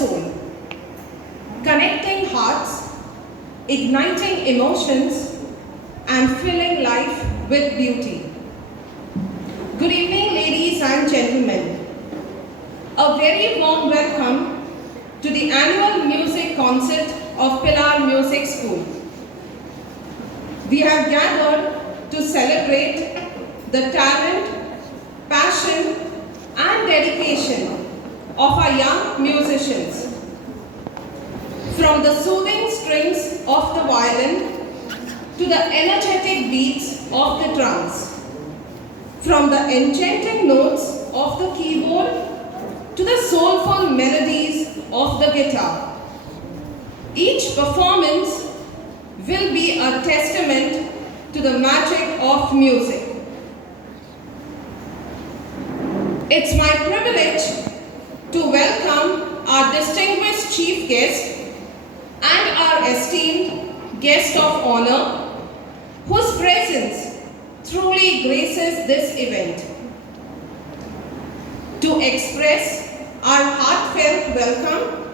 soul, connecting hearts, igniting emotions, and filling life with beauty. Good evening, ladies and gentlemen. A very warm welcome to the annual music concert of Pilar Music School. We have gathered to celebrate the talent, passion, and dedication of our young musicians. From the soothing strings of the violin to the energetic beats of the drums, from the enchanting notes of the keyboard to the soulful melodies of the guitar. Each performance will be a testament to the magic of music. It's my privilege to welcome our distinguished chief guest and our esteemed guest of honor, whose presence truly graces this event. To express our heartfelt welcome,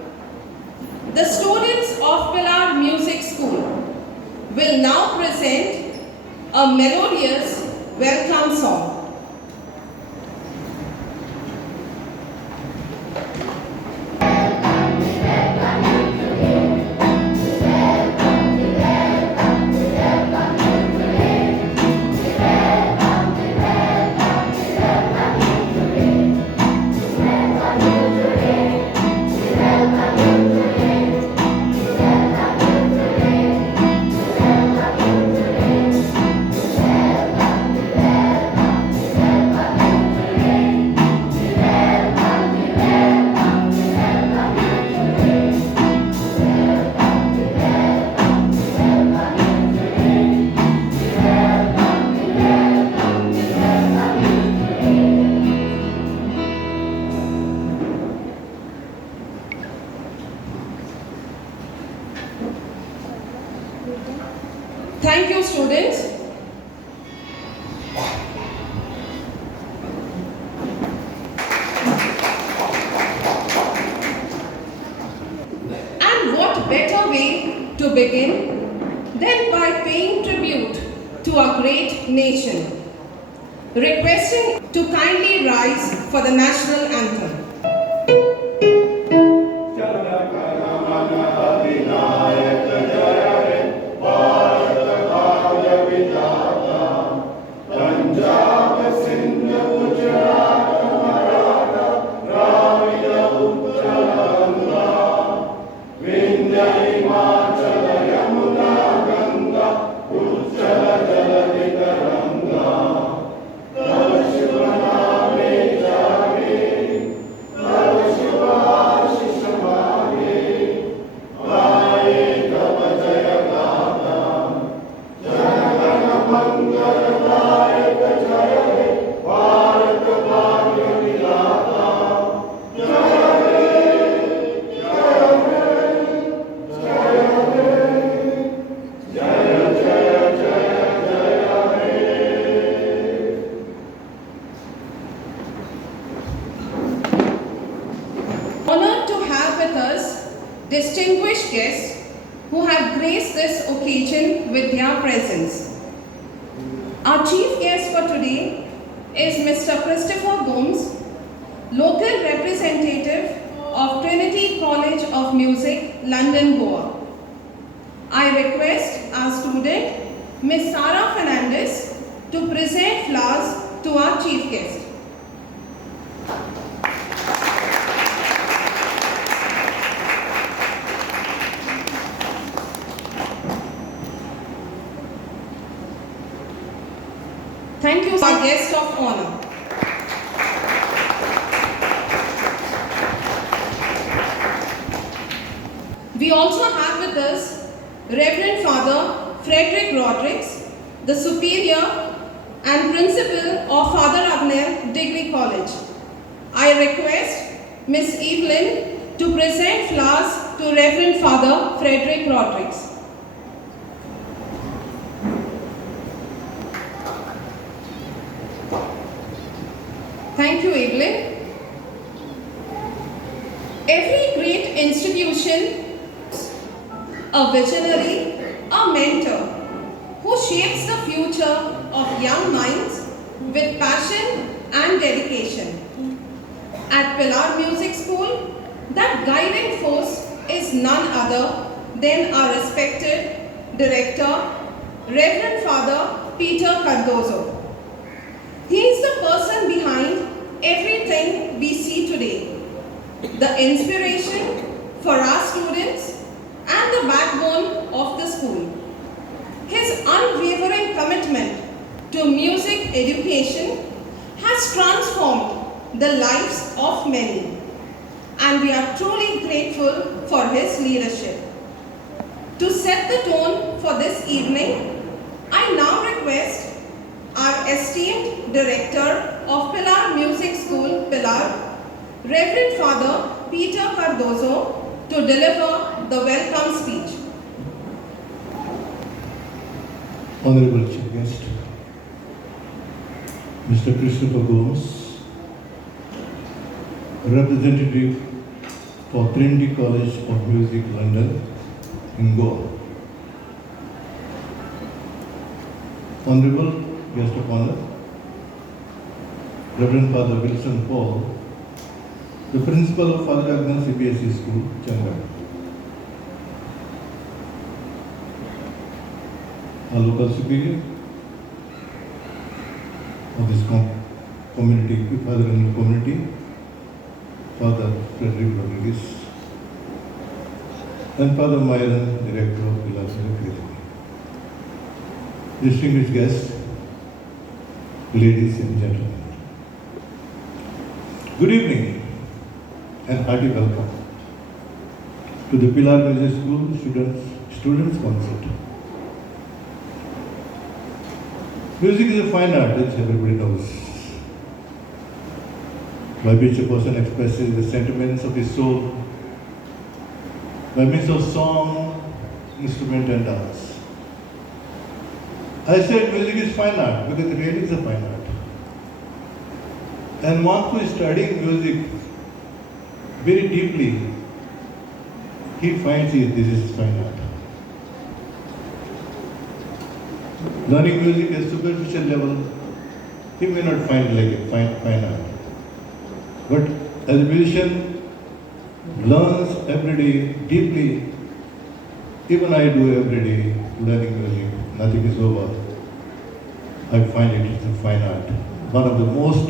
the students of Pilar Music School will now present a melodious welcome song. Thank you, students. And what better way to begin than by paying tribute to our great nation, requesting to kindly rise for the national anthem. Honored to have with us distinguished guests who have graced this occasion with their presence. Our chief guest for today is Mr. Christopher Gomes, local representative of Trinity College of Music, London, Goa. I request our student, Ms. Sara Fernandez, to present flowers to our chief guest. Thank you, our guest of honor. We also have with us Reverend Father Frederick Rodrigues, the Superior and Principal of Father Abner Degree College. I request Miss Evelyn to present flowers to Reverend Father Frederick Rodrigues. Thank you, Evelyn. Every great institution, a visionary, a mentor who shapes the future of young minds with passion and dedication. At Pilar Music School, that guiding force is none other than our respected director, Reverend Father Peter Cardozo. He is the person behind everything we see today, the inspiration for our students and the backbone of the school. His unwavering commitment to music education has transformed the lives of many, and we are truly grateful for his leadership. To set the tone for this evening, I now request our esteemed Director of Pilar Music School, Pilar, Reverend Father Peter Cardozo, to deliver the welcome speech. Honorable Chief Guest, Mr. Christopher Gomes, representative for Trinity College of Music, London, in Goa. Honorable Guest of Honor, Reverend Father Wilson Paul, the Principal of Father Agnes CBSE School, Chennai. Our local superior of this community, Father-in-law community, Father Frederick Rodriguez, and Father Myron, Director of Pilar Academy. Distinguished guests, ladies and gentlemen, good evening and hearty welcome to the Pilar Music School Students Concert. Music is a fine art, which everybody knows, by which a person expresses the sentiments of his soul by means of song, instrument and dance. I said music is fine art because it really is a fine art. And one who is studying music very deeply, he finds this is fine art. Learning music at superficial level, he may not find like a fine art. But as a musician, learns every day deeply. Even I do every day learning music. Nothing is over. I find it a fine art. One of the most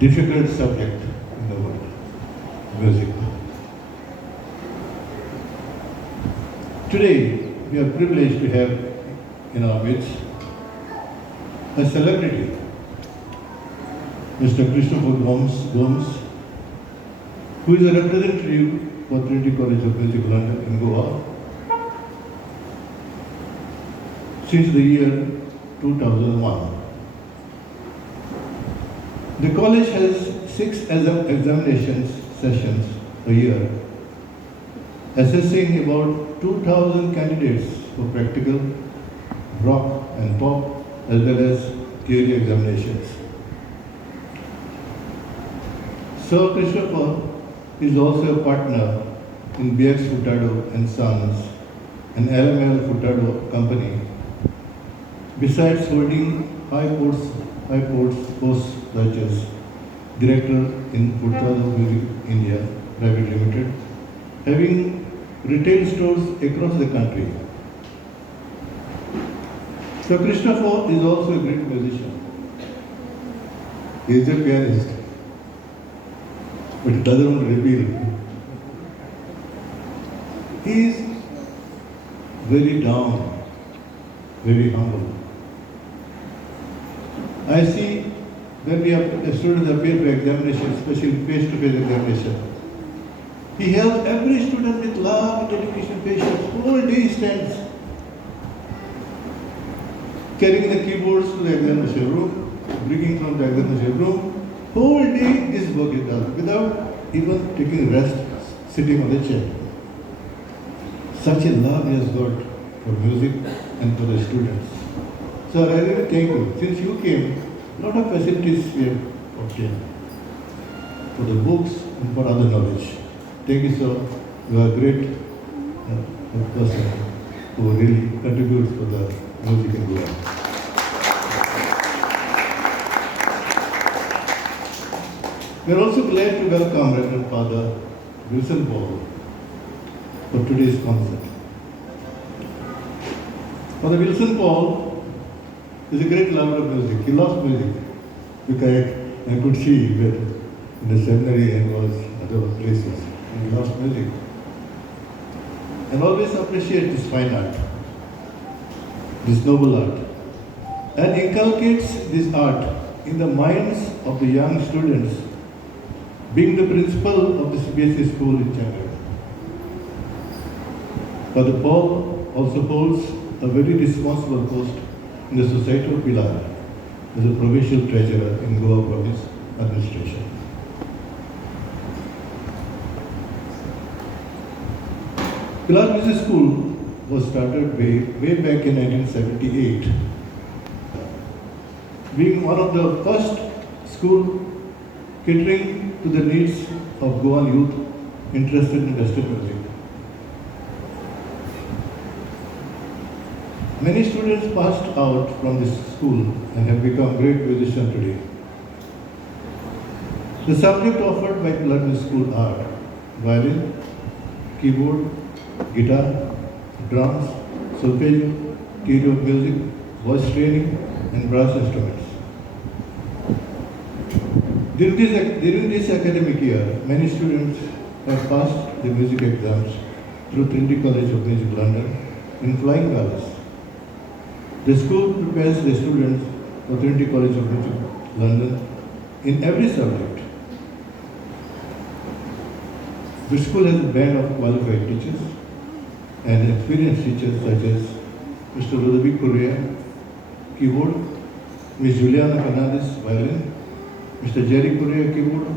difficult subjects in the world, music. Today, we are privileged to have in our midst a celebrity, Mr. Christopher Gomes, who is a representative for Trinity College of Music, London in Goa since the year 2001. The college has 6 examination sessions a year, assessing about 2,000 candidates for practical, rock and pop, as well as theory examinations. Sir Christopher is also a partner in BX Furtado and Sons, an LML Furtado company, besides holding high posts such as Director in Furtado Music India Private Limited, having retail stores across the country. So Christopher is also a great musician. He is a pianist, but he doesn't want to reveal. He is very down, very humble. I see when the students appear for examination, especially face-to-face examination, he helps every student with love, dedication, patience. Whole day he stands carrying the keyboards to the examination room, bringing from the examination room. Whole day this work is done without even taking rest, sitting on the chair. Such a love he has got for music and for the students. So I really thank you. Since you came, a lot of facilities we have obtained for the books and for other knowledge. Thank you, sir. You are a great person who really contributes to the music in Goa. We are also glad to welcome Reverend Father Wilson Paul for today's concert. Father Wilson Paul is a great lover of music. He loves music, which I could see in the seminary and was other places. He loves music and always appreciates this fine art, this noble art, and inculcates this art in the minds of the young students, being the principal of the CBSE school in Chennai. Father Paul also holds a very responsible post in the Society of Pilar as a provincial treasurer in Goa Province Administration. Pilar Music School was started way back in 1978, being one of the first school catering to the needs of Goan youth interested in Western music. Many students passed out from this school and have become great musicians today. The subject offered by Pilar Music School are violin, keyboard, guitar, drums, solfeggio, theory of music, voice training, and brass instruments. During this academic year, many students have passed the music exams through Trinity College of Music, London, in flying colours. The school prepares the students for Trinity College of Music, London, in every subject. The school has a band of qualified teachers and experienced teachers such as Mr. Ludovic Correa, keyboard, Ms. Juliana Fernandez, violin, Mr. Jerry Correa, keyboard,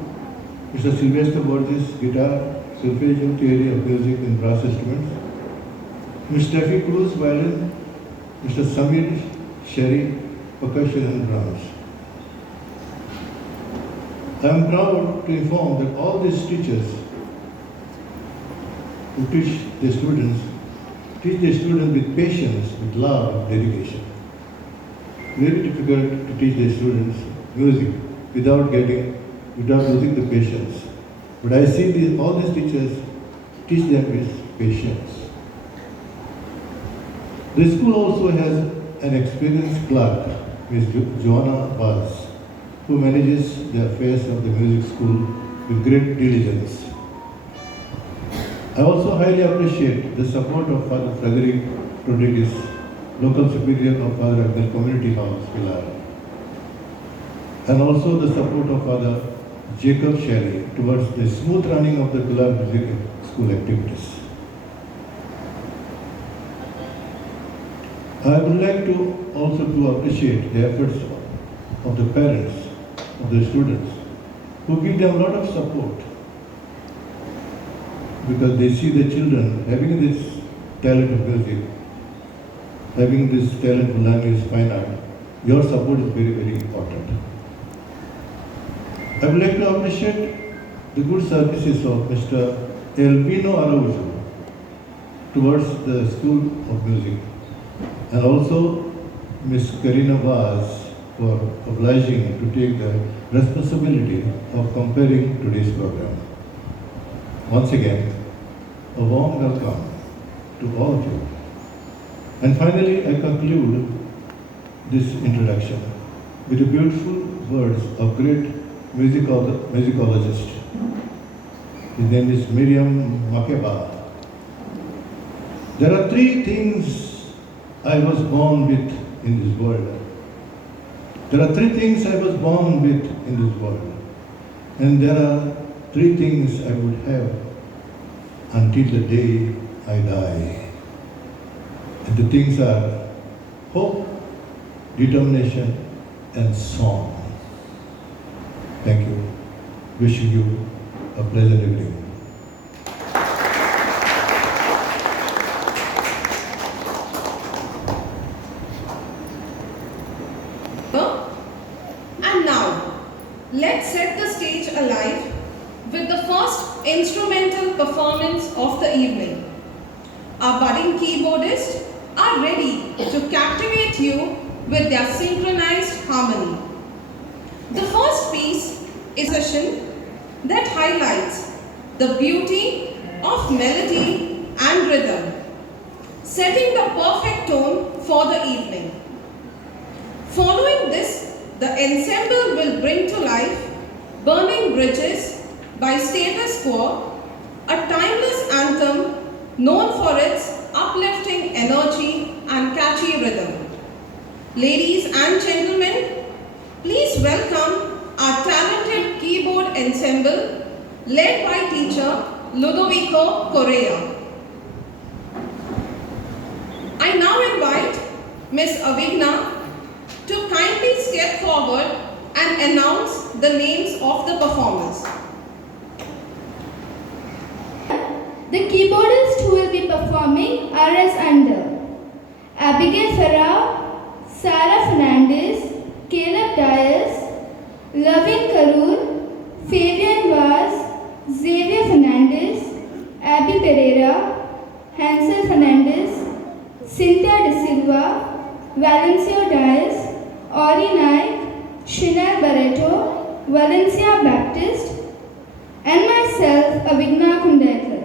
Mr. Sylvester Borges, guitar, solfeggio, theory of music and brass instruments, Ms. Steffi Cruz, violin, Mr. Samir Sherry, percussion and drums. I am proud to inform that all these teachers who teach the students with patience, with love, dedication. Very difficult to teach the students music without losing the patience. But I see all these teachers teach them with patience. The school also has an experienced clerk, Ms. Joanna Vaz, who manages the affairs of the music school with great diligence. I also highly appreciate the support of Father Frederick Rodriguez, local superior of Father Agnes Community House, Pilar, and also the support of Father Jacob Sherry towards the smooth running of the Pilar Music School activities. I would like to also appreciate the efforts of the parents of the students who give them a lot of support because they see the children having this talent of music, having this talent for language, fine art. Your support is very, very important. I would like to appreciate the good services of Mr. Elvino Araujo towards the School of Music, and also Ms. Karina Vaz for obliging to take the responsibility of comparing today's program. Once again, a warm welcome to all of you. And finally, I conclude this introduction with the beautiful words of great musicologist. His name is Miriam Makeba. There are three things I was born with in this world. There are three things I was born with in this world. And there are three things I would have until the day I die. And the things are hope, determination, and song. Thank you. Wishing you a pleasant evening. And now, let's set the stage alive with the first instrumental evening. Our budding keyboardists are ready to captivate you with their synchronized harmony. The first piece is a session that highlights the beauty of melody and rhythm, setting the perfect tone for the evening. Following this, the ensemble will bring to life Burning Bridges by Status Quo, a timeless anthem known for its uplifting energy and catchy rhythm. Ladies and gentlemen, please welcome our talented keyboard ensemble led by teacher Ludovico Correa. I now invite Ms. Avigna to kindly step forward and announce the names of the performers. The keyboardists who will be performing are as under: Abigail Farah, Sarah Fernandez, Caleb Dias, Lavin Karur, Fabian Vaz, Xavier Fernandez, Abby Pereira, Hansel Fernandez, Cynthia De Silva, Valencio Dias, Ori Naik, Chanel Barreto, Valencia Baptist, and myself, Avigna Kundekar.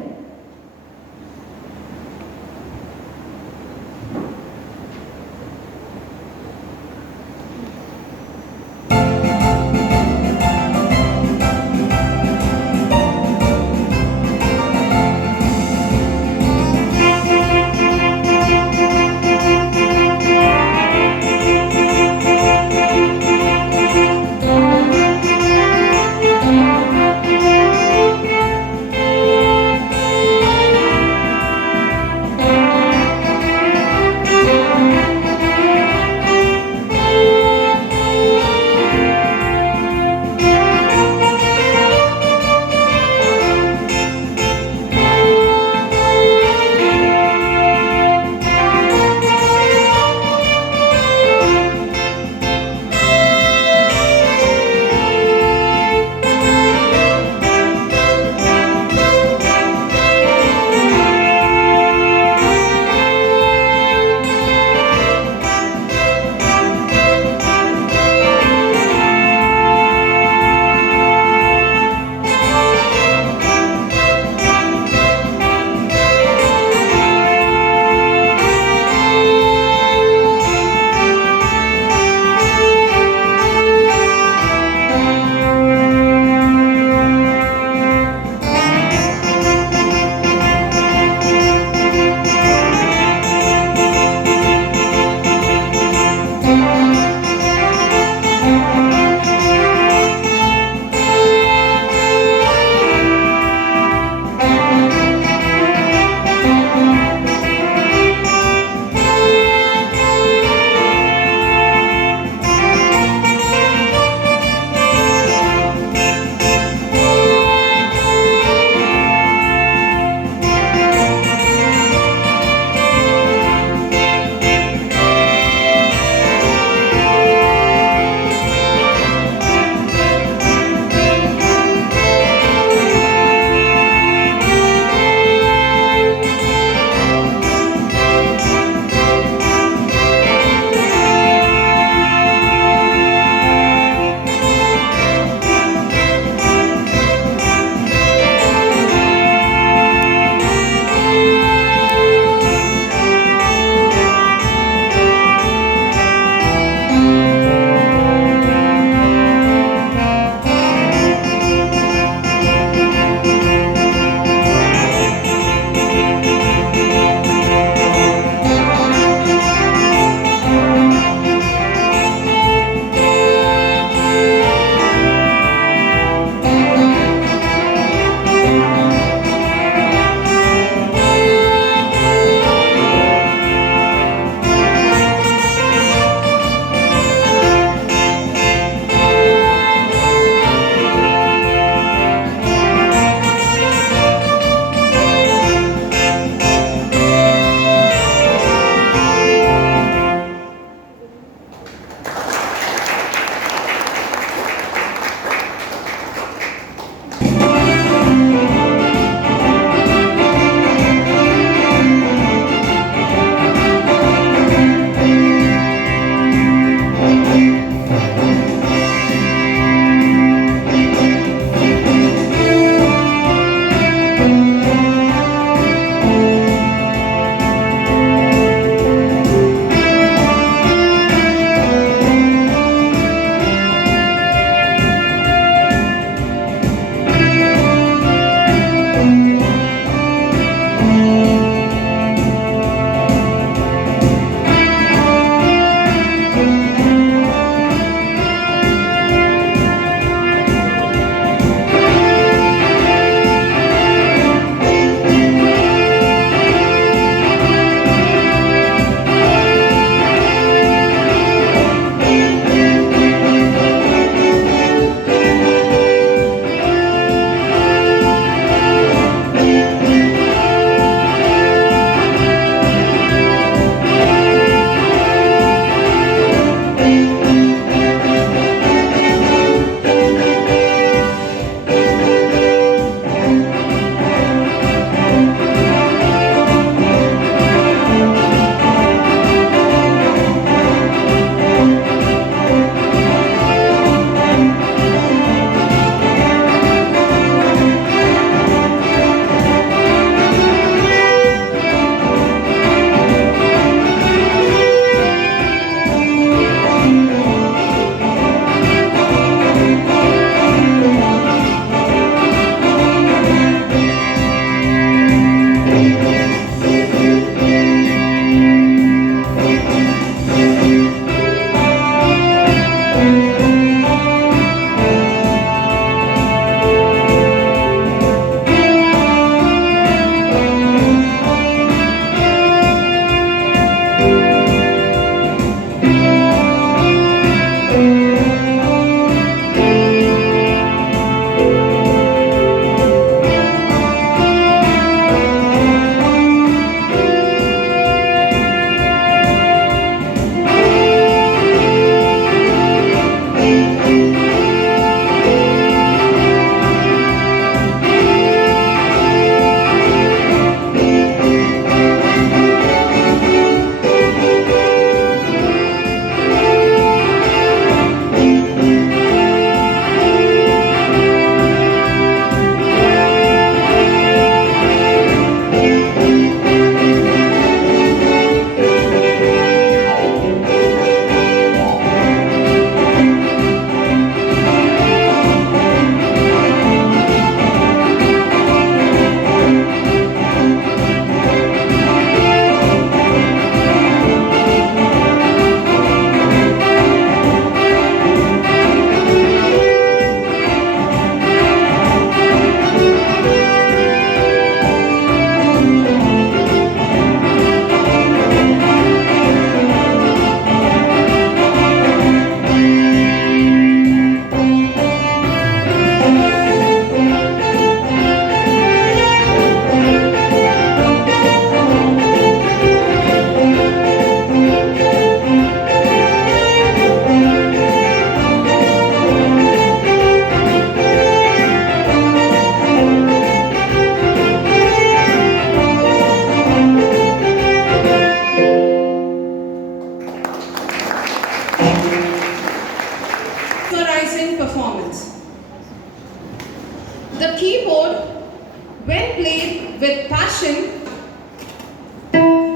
passion,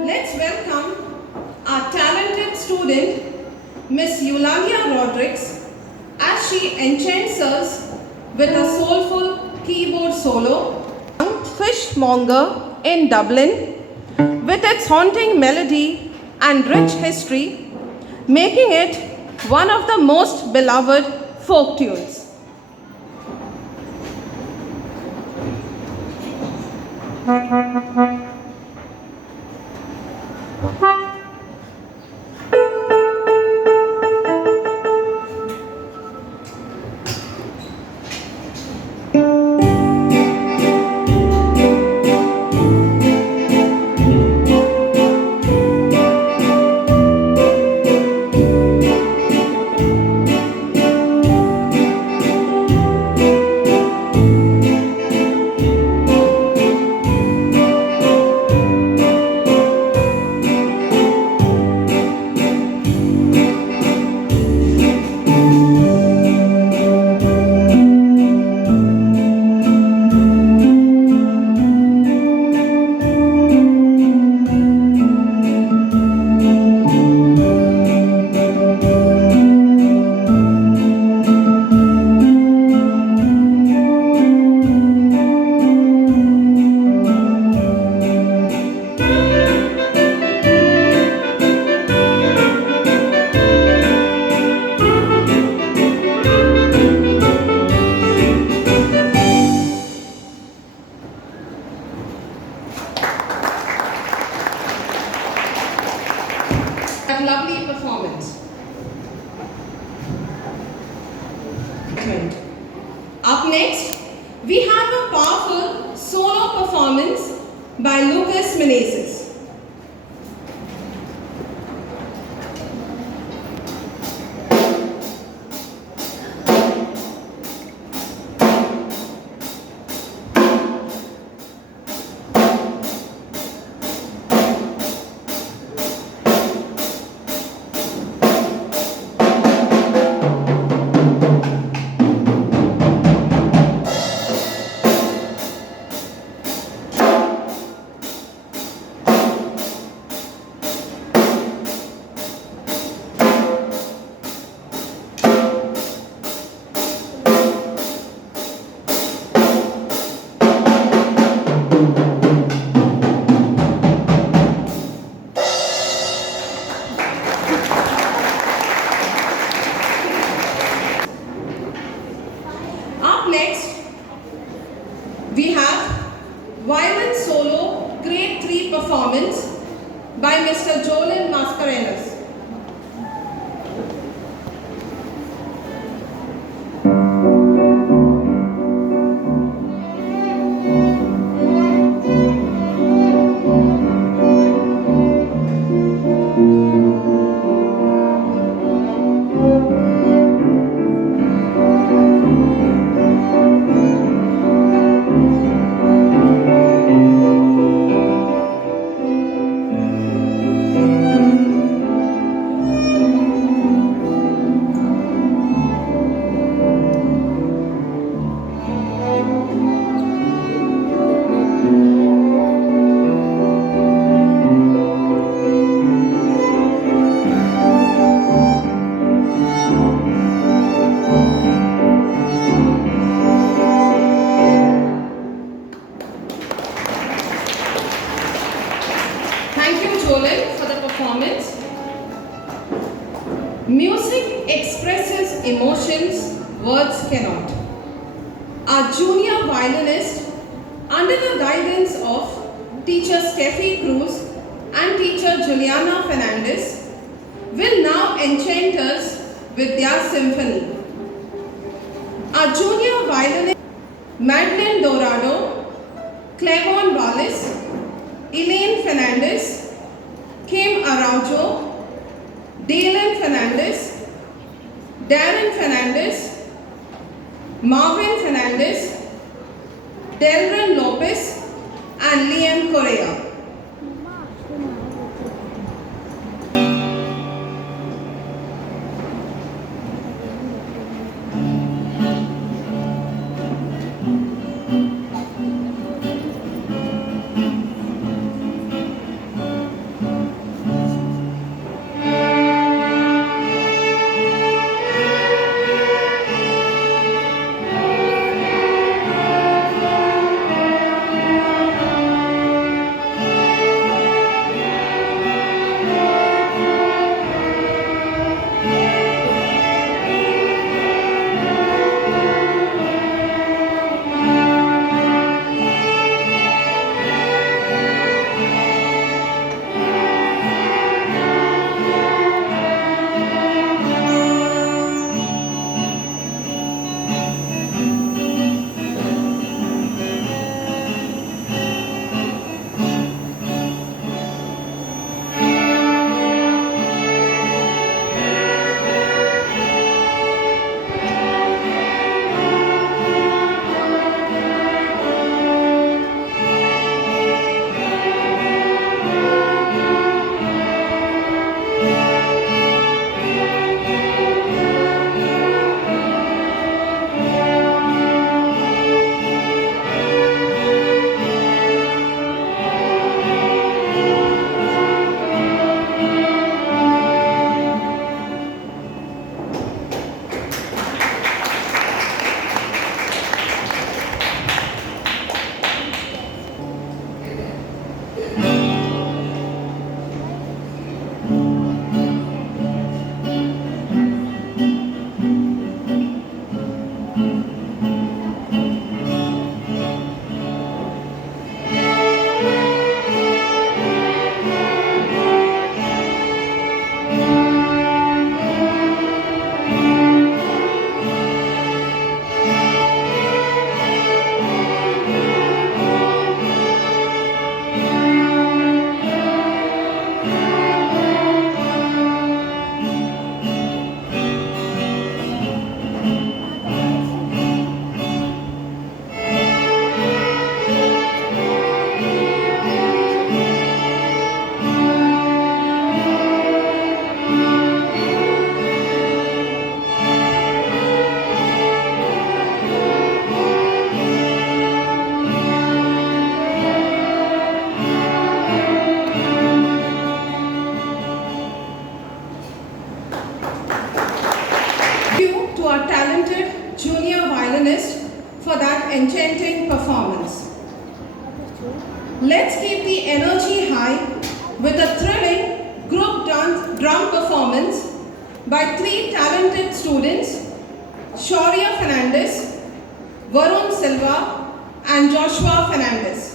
let's welcome our talented student, Miss Eulalia Rodriguez, as she enchants us with a soulful keyboard solo, Fishmonger in Dublin, with its haunting melody and rich history, making it one of the most beloved folk tunes. That lovely performance. Up next, we have a powerful solo performance by Lucas Meneses. Up next, we have violin solo grade 3 performance by Mr. Jolin Mascarenas. Thank you, Jolin, for the performance. Music expresses emotions words cannot. Our junior violinist, under the guidance of teacher Steffi Cruz and teacher Juliana Fernandez, will now enchant us with their symphony. Our junior violinist, Madeline Dorado, Clevon Wallace, Elaine Fernandez, Kim Araujo, Dalen Fernandez, Darren Fernandez, Marvin Fernandez, Delrin Lopez, and Liam Correa. let's keep the energy high with a thrilling group drum performance by three talented students, Shaurya Fernandez, Varun Silva, and Joshua Fernandez.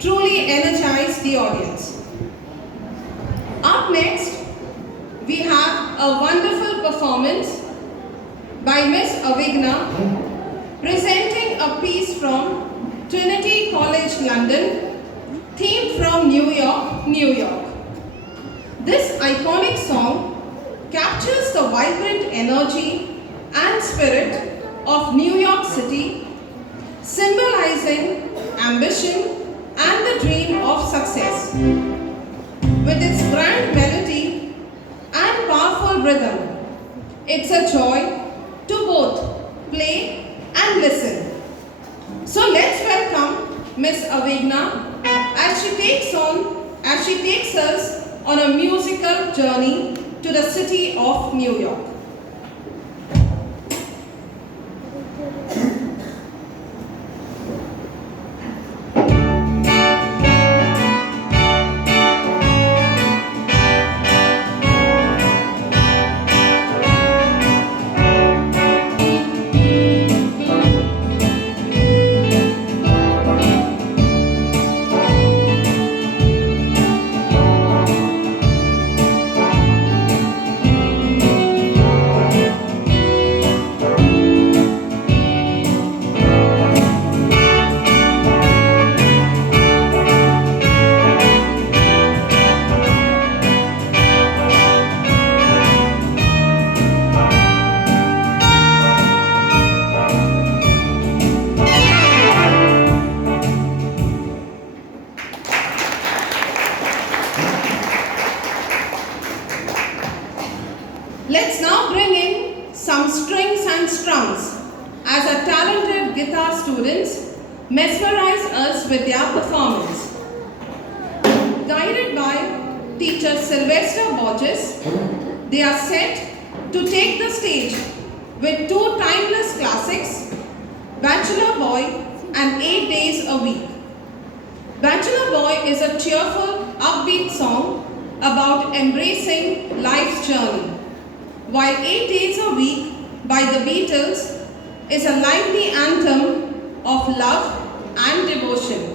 Truly energized the audience. Up next, we have a wonderful performance by Miss Avigna presenting a piece from Trinity College, London, themed from New York, New York. This iconic song captures the vibrant energy and spirit of New York City, symbolizing ambition and the dream of success. With its grand melody and powerful rhythm, it's a joy to both play and listen. So let's welcome Miss Avigna as she takes us on a musical journey to the city of New York. Let's now bring in some strings and strums as our talented guitar students mesmerize us with their performance. Guided by teacher Sylvester Borges, they are set to take the stage with two timeless classics, Bachelor Boy and 8 Days a Week. Bachelor Boy is a cheerful, upbeat song about embracing life's journey, while 8 Days a Week by the Beatles is a lively anthem of love and devotion,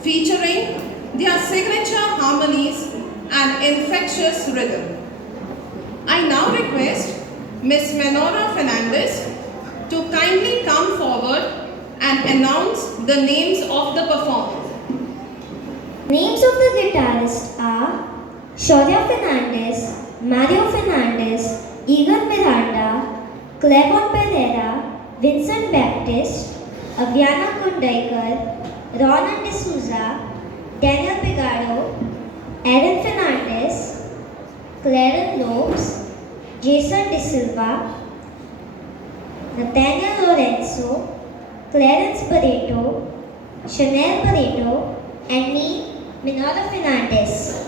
featuring their signature harmonies and infectious rhythm. I now request Miss Menora Fernandez to kindly come forward and announce the names of the performers. Names of the guitarists are Shaurya Fernandez, Mario Fernandez, Egan Miranda, Clevon Pereira, Vincent Baptiste, Aviana Kundaikar, Ronan D'Souza, Daniel Pigaro, Aaron Fernandez, Clarence Lopes, Jason De Silva, Nathaniel Lorenzo, Clarence Barreto, Chanel Barreto, and me, Minora Fernandez.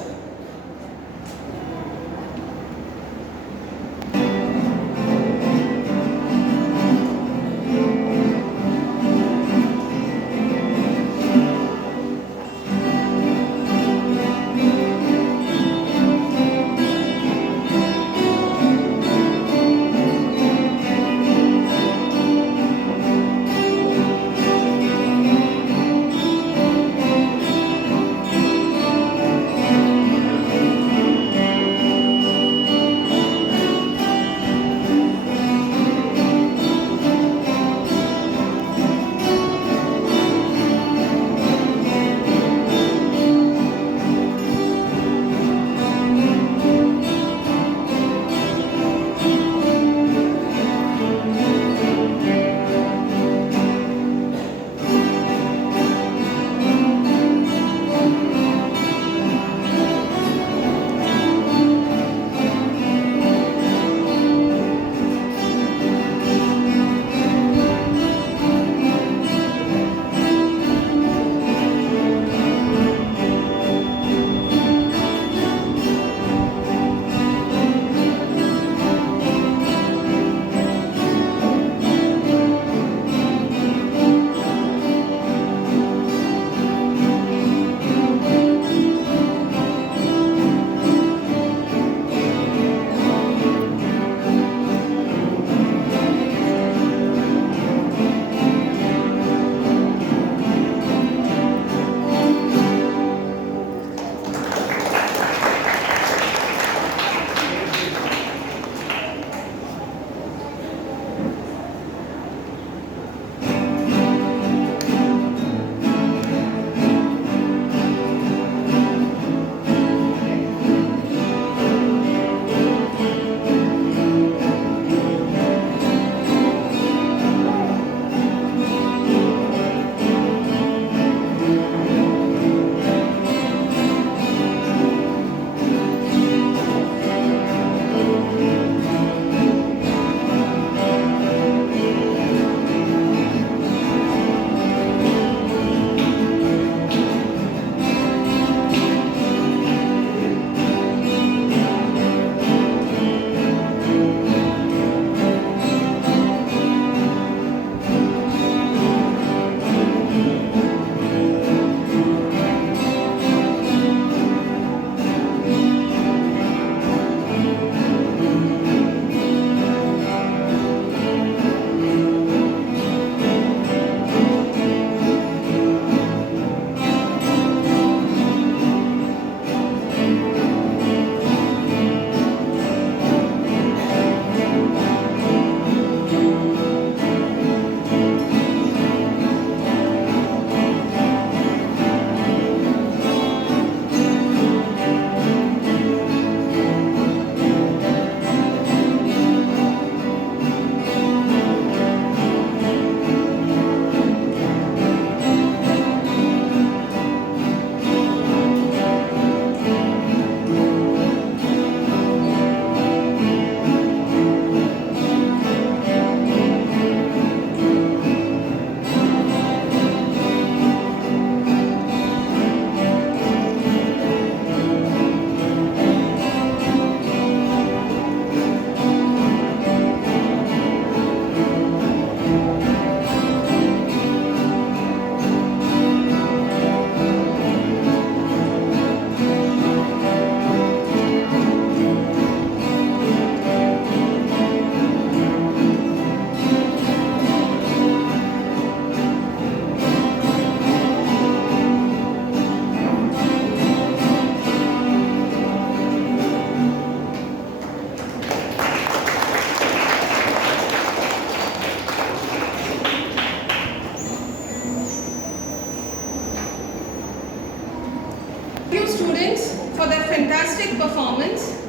fantastic performance.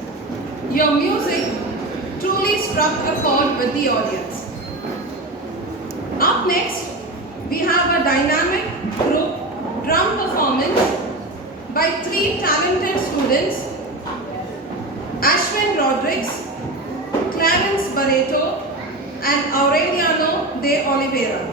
Your music truly struck a chord with the audience. Up next, we have a dynamic group drum performance by three talented students, Ashwin Rodriguez, Clarence Barreto, and Aureliano de Oliveira.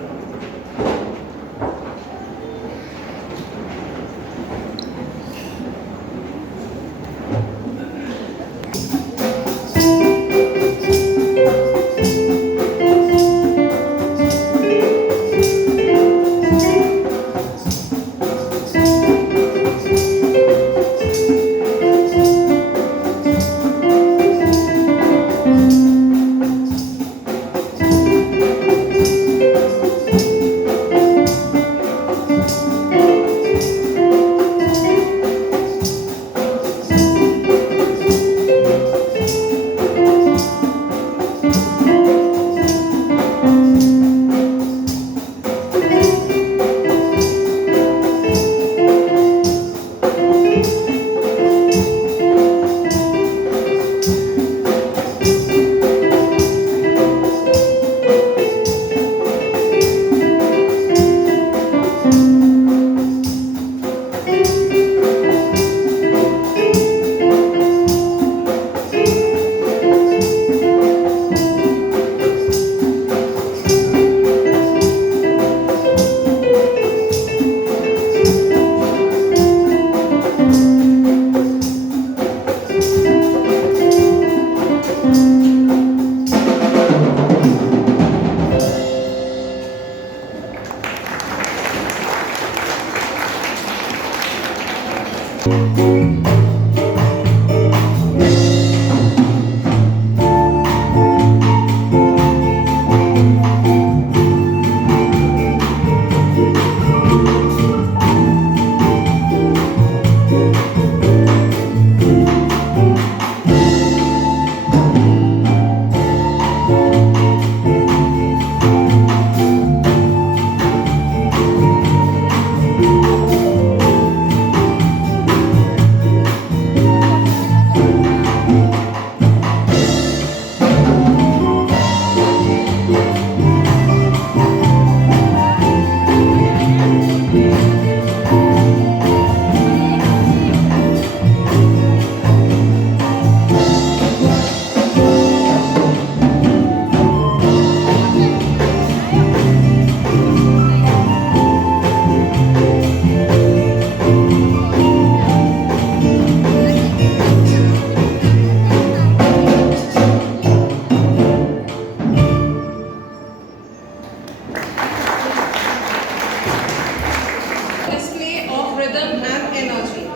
Display of rhythm and energy.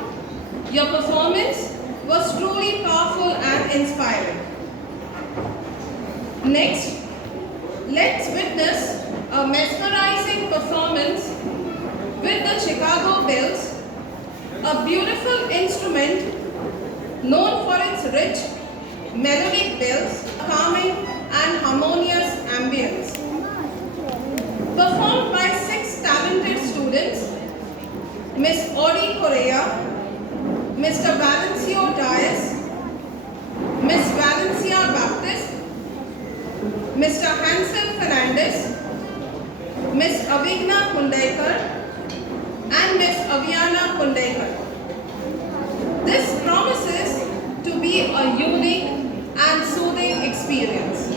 Your performance was truly powerful and inspiring. Next, let's witness a mesmerizing performance with the Chicago Bells, a beautiful instrument known for its rich melodic bells, calming and harmonious ambience. Performed by 6 talented students, Miss Audie Correa, Mr. Valencio Dias, Miss Valencia Baptist, Mr. Hansel Fernandez, Miss Avigna Kundaikar, and Miss Aviana Kundaikar. This promises to be a unique and soothing experience.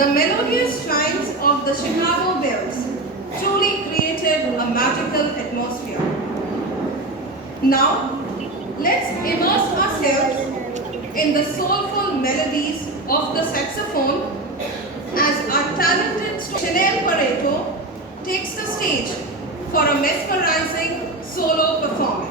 The melodious chimes of the Chicago bells truly created a magical atmosphere. Now, let's immerse ourselves in the soulful melodies of the saxophone as our talented Chanel Pareto takes the stage for a mesmerizing solo performance.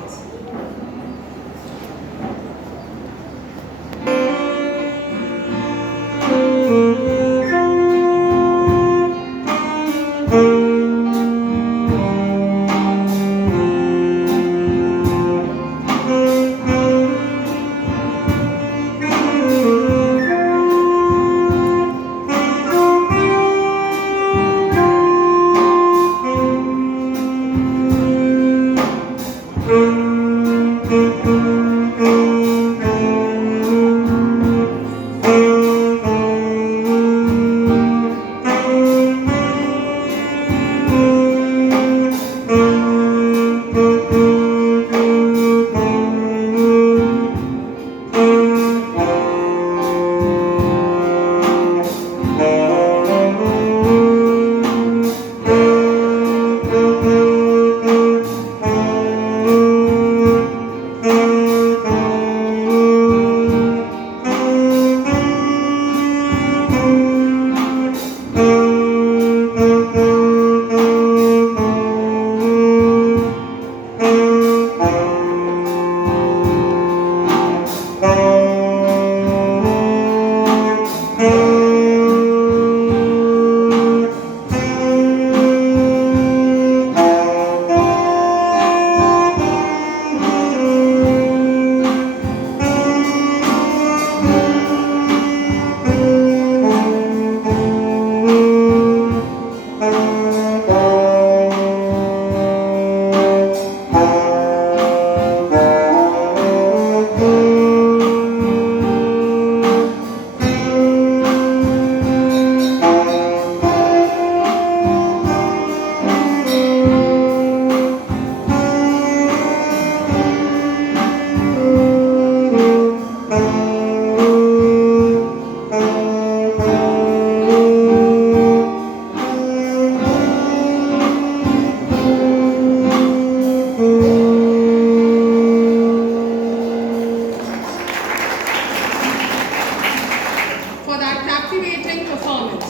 For that captivating performance.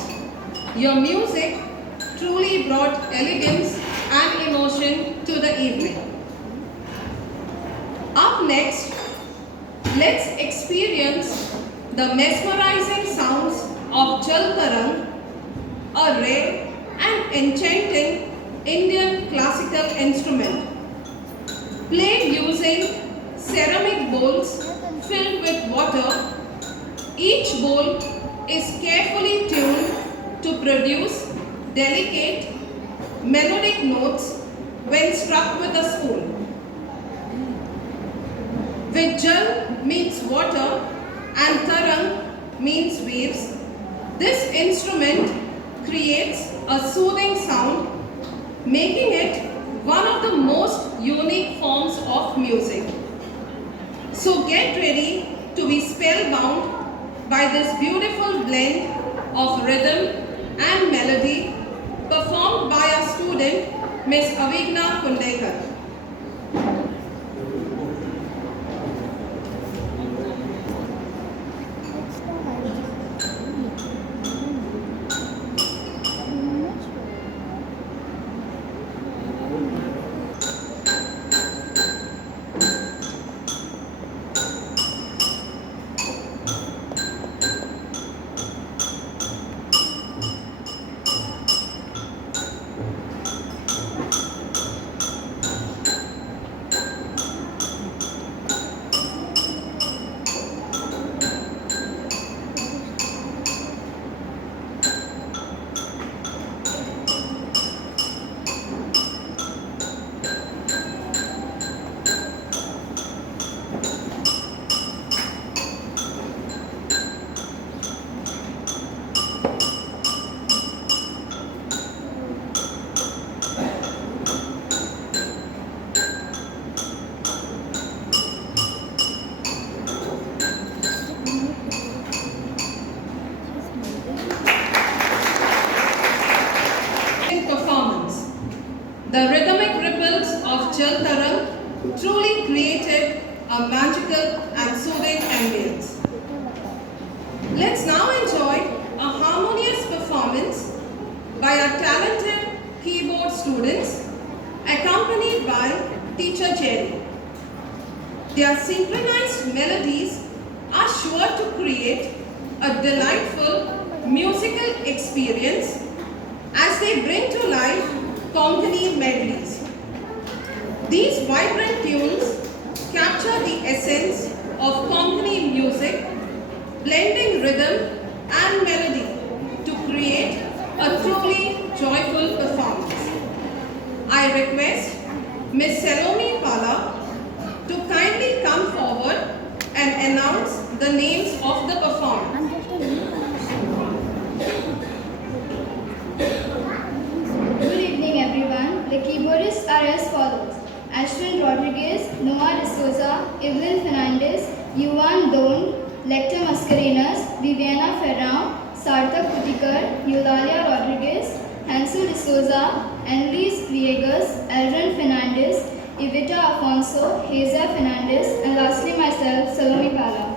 Your music truly brought elegance and emotion to the evening. Up next, let's experience the mesmerizing sounds of Jal Tarang, a rare and enchanting Indian classical instrument. Played using ceramic bowls filled with water, each bowl is carefully tuned to produce delicate, melodic notes when struck with a spoon. With Jal means water and Tarang means waves, this instrument creates a soothing sound, making it one of the most unique forms of music. So get ready to be spellbound by this beautiful blend of rhythm and melody performed by our student, Ms. Avigna Kundekar. a magical and soothing ambience. Let's now enjoy a harmonious performance by our talented keyboard students accompanied by Teacher Jerry. Their synchronized melodies are sure to create a delightful musical experience as they bring to life Konkani medleys. These vibrant tunes capture the essence of Konkani music, blending rhythm and melody to create a truly joyful performance. I request Ms. Salome Pala to kindly come forward and announce the names of the performers. Good evening, everyone. The keyboardists are as follows: Ashwin Rodriguez, Noah D'Souza, Evelyn Fernandez, Yuan Don, Lecter Mascarenas, Viviana Ferrão, Sarthak Putikar, Eulalia Rodriguez, Hansel D'Souza, Annalise Villegas, Elron Fernandez, Evita Afonso, Hazel Fernandez, and lastly myself, Salome Pala.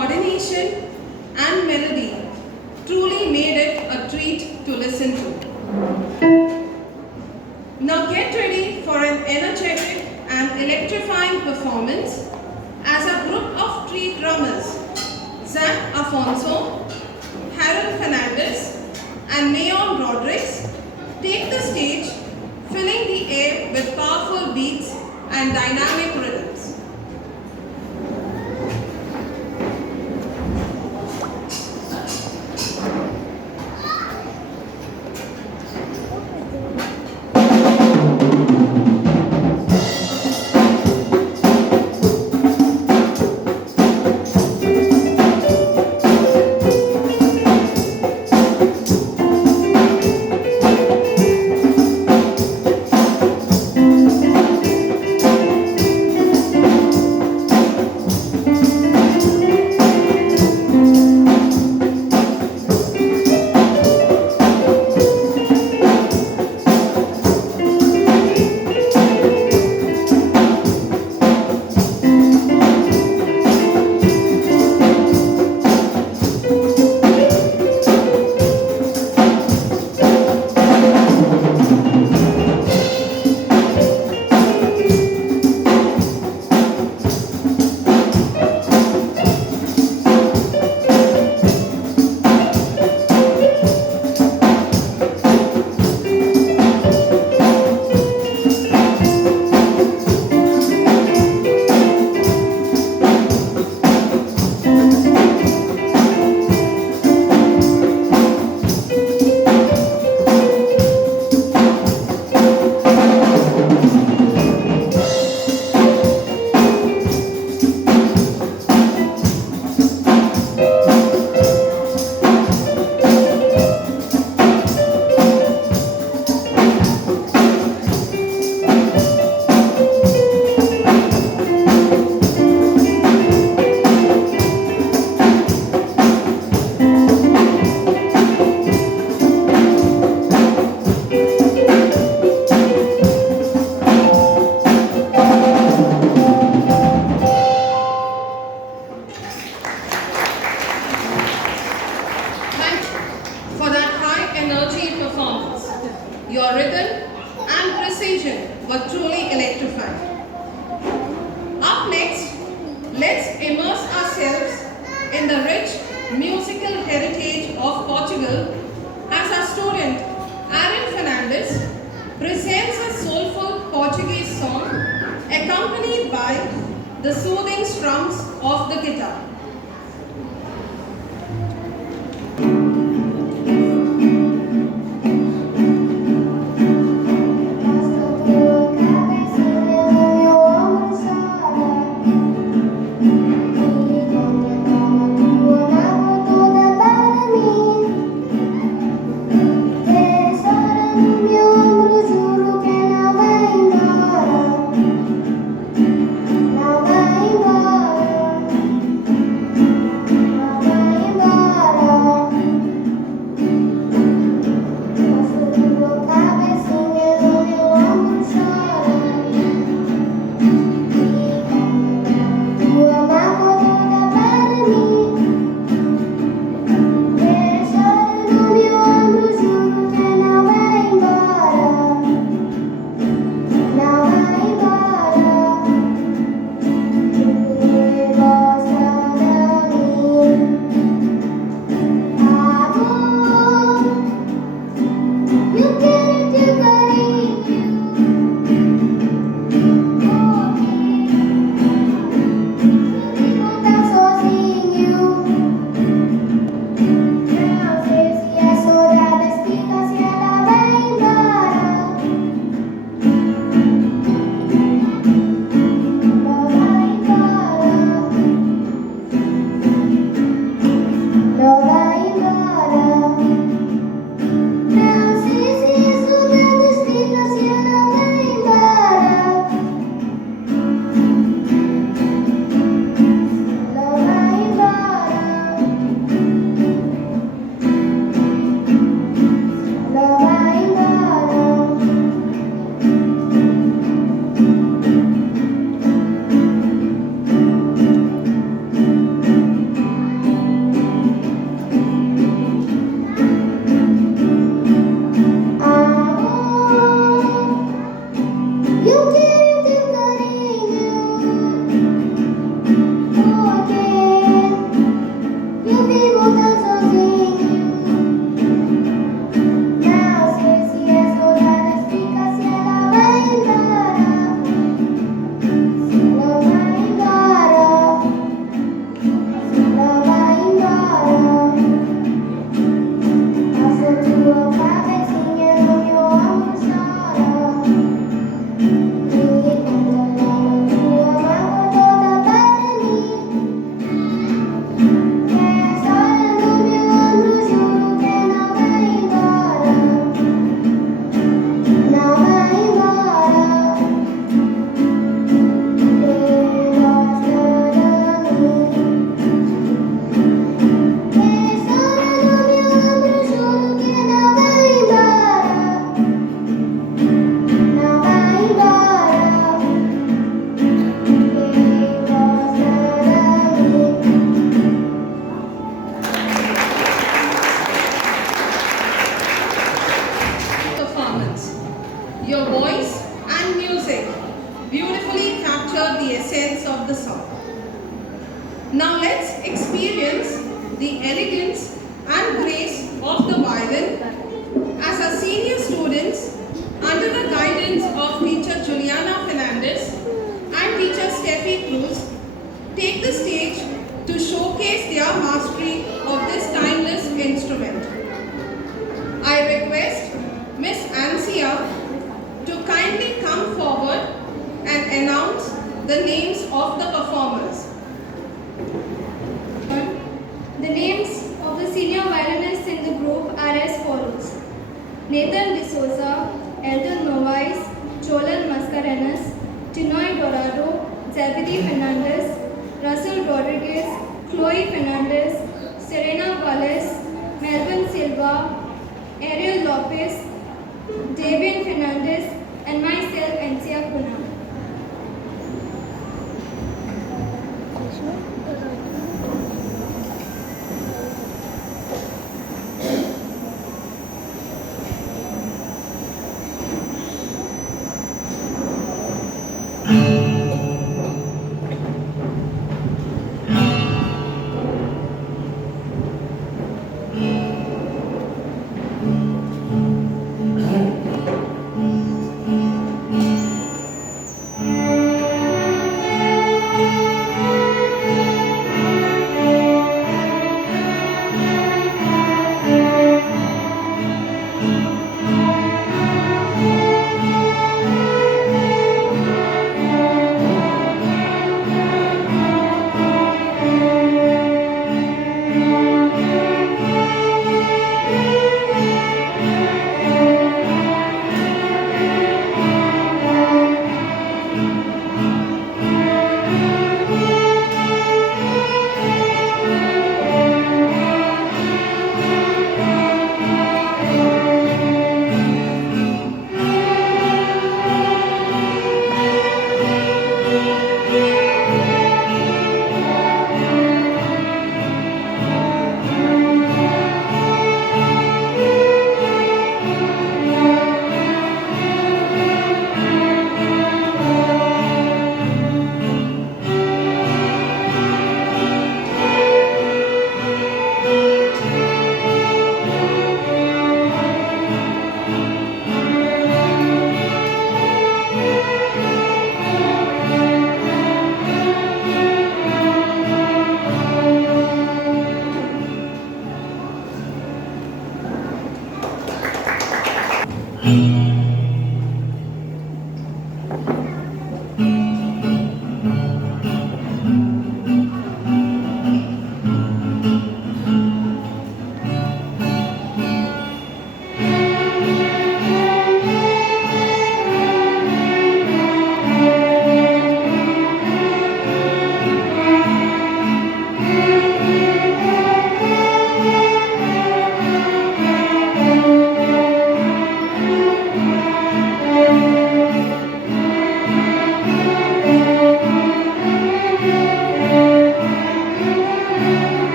coordination, and melody truly made it a treat to listen to. Now get ready for an energetic and electrifying performance as a group of tree drummers, Zach Afonso, Harold Fernandez, and Neon Rodriguez, take the stage, filling the air with powerful beats and dynamic rhythms. Your rhythm and precision were truly electrifying. Up next, let's immerse ourselves in the rich musical heritage of Portugal as our student Aaron Fernandez presents a soulful Portuguese song accompanied by the soothing strums of the guitar. Não vai embora. the elegance and grace of the violin as our senior students, under the guidance of teacher Juliana Fernandez and teacher Steffi Cruz, take the stage to showcase their mastery of this timeless instrument. I request Miss Ansia to kindly come forward and announce the names of the performers. The names of the senior violinists in the group are as follows: Nathan D'Souza, Elton Novaes, Jolan Mascarenas, Tinoy Dorado, Zebedee Fernandez, Russell Rodriguez, Chloe Fernandez, Serena Wallace, Melvin Silva, Ariel Lopez, Davian Fernandez, and myself, Ansia Kuna.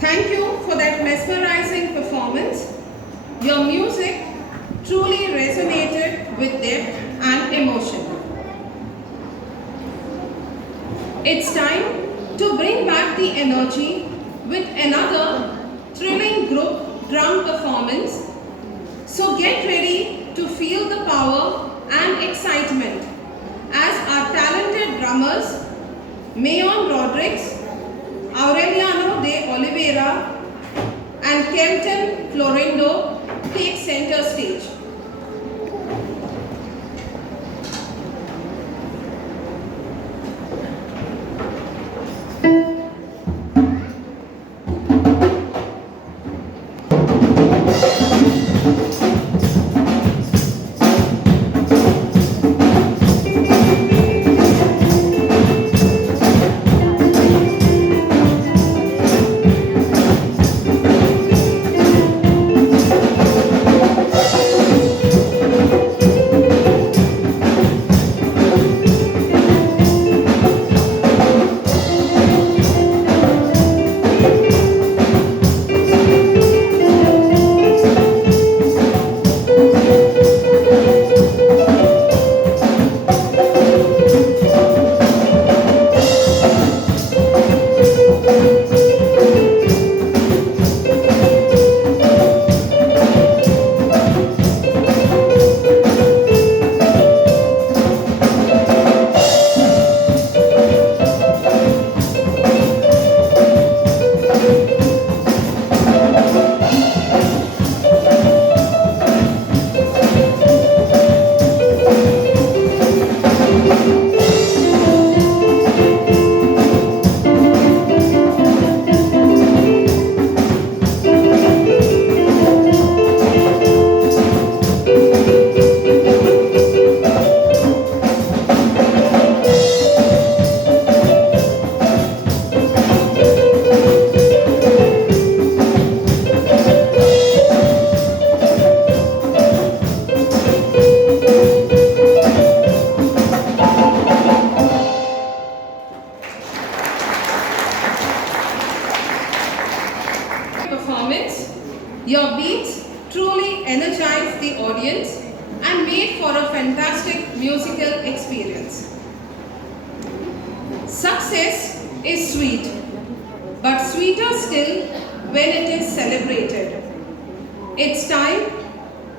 Thank you for that mesmerizing performance. Your music truly resonated with depth and emotion. It's time to bring back the energy with another thrilling group drum performance. So get ready to feel the power and excitement as our talented drummers, Mayon Rodriguez, Aureliano de Oliveira, and Kelton Florindo take center stage. Performance, your beats truly energized the audience and made for a fantastic musical experience. Success is sweet, but sweeter still when it is celebrated. It's time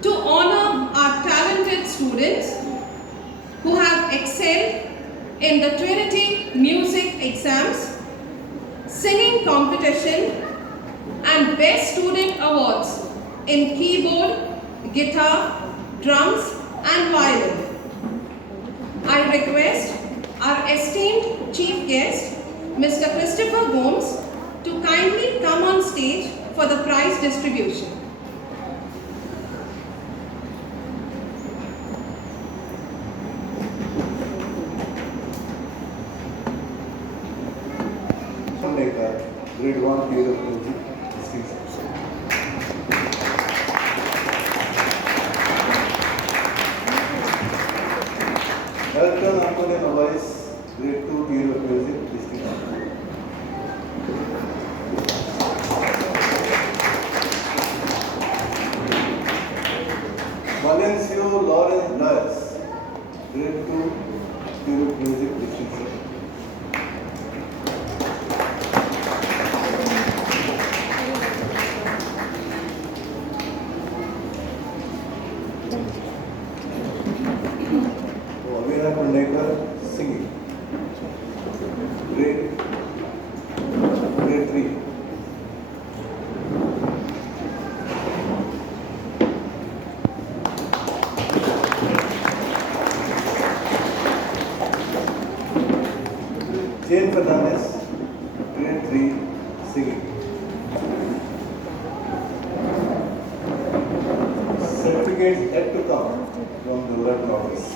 to honor our talented students who have excelled in the Trinity Music Exams, Singing Competition, and Best Student Awards in keyboard, guitar, drums, and violin. I request our esteemed chief guest, Mr. Christopher Gomes, to kindly come on stage for the prize distribution. Grade 1 Theatre of Music, distinction. Elton Anthony Novice, Grade 2 Theatre of Music, distinction. Valencio Lawrence Blas, Grade 2 Theatre of Music, distinction. Singing. Grade 3. Jane Fernandez, Grade 3, singing. Certificates yet to come from the London office.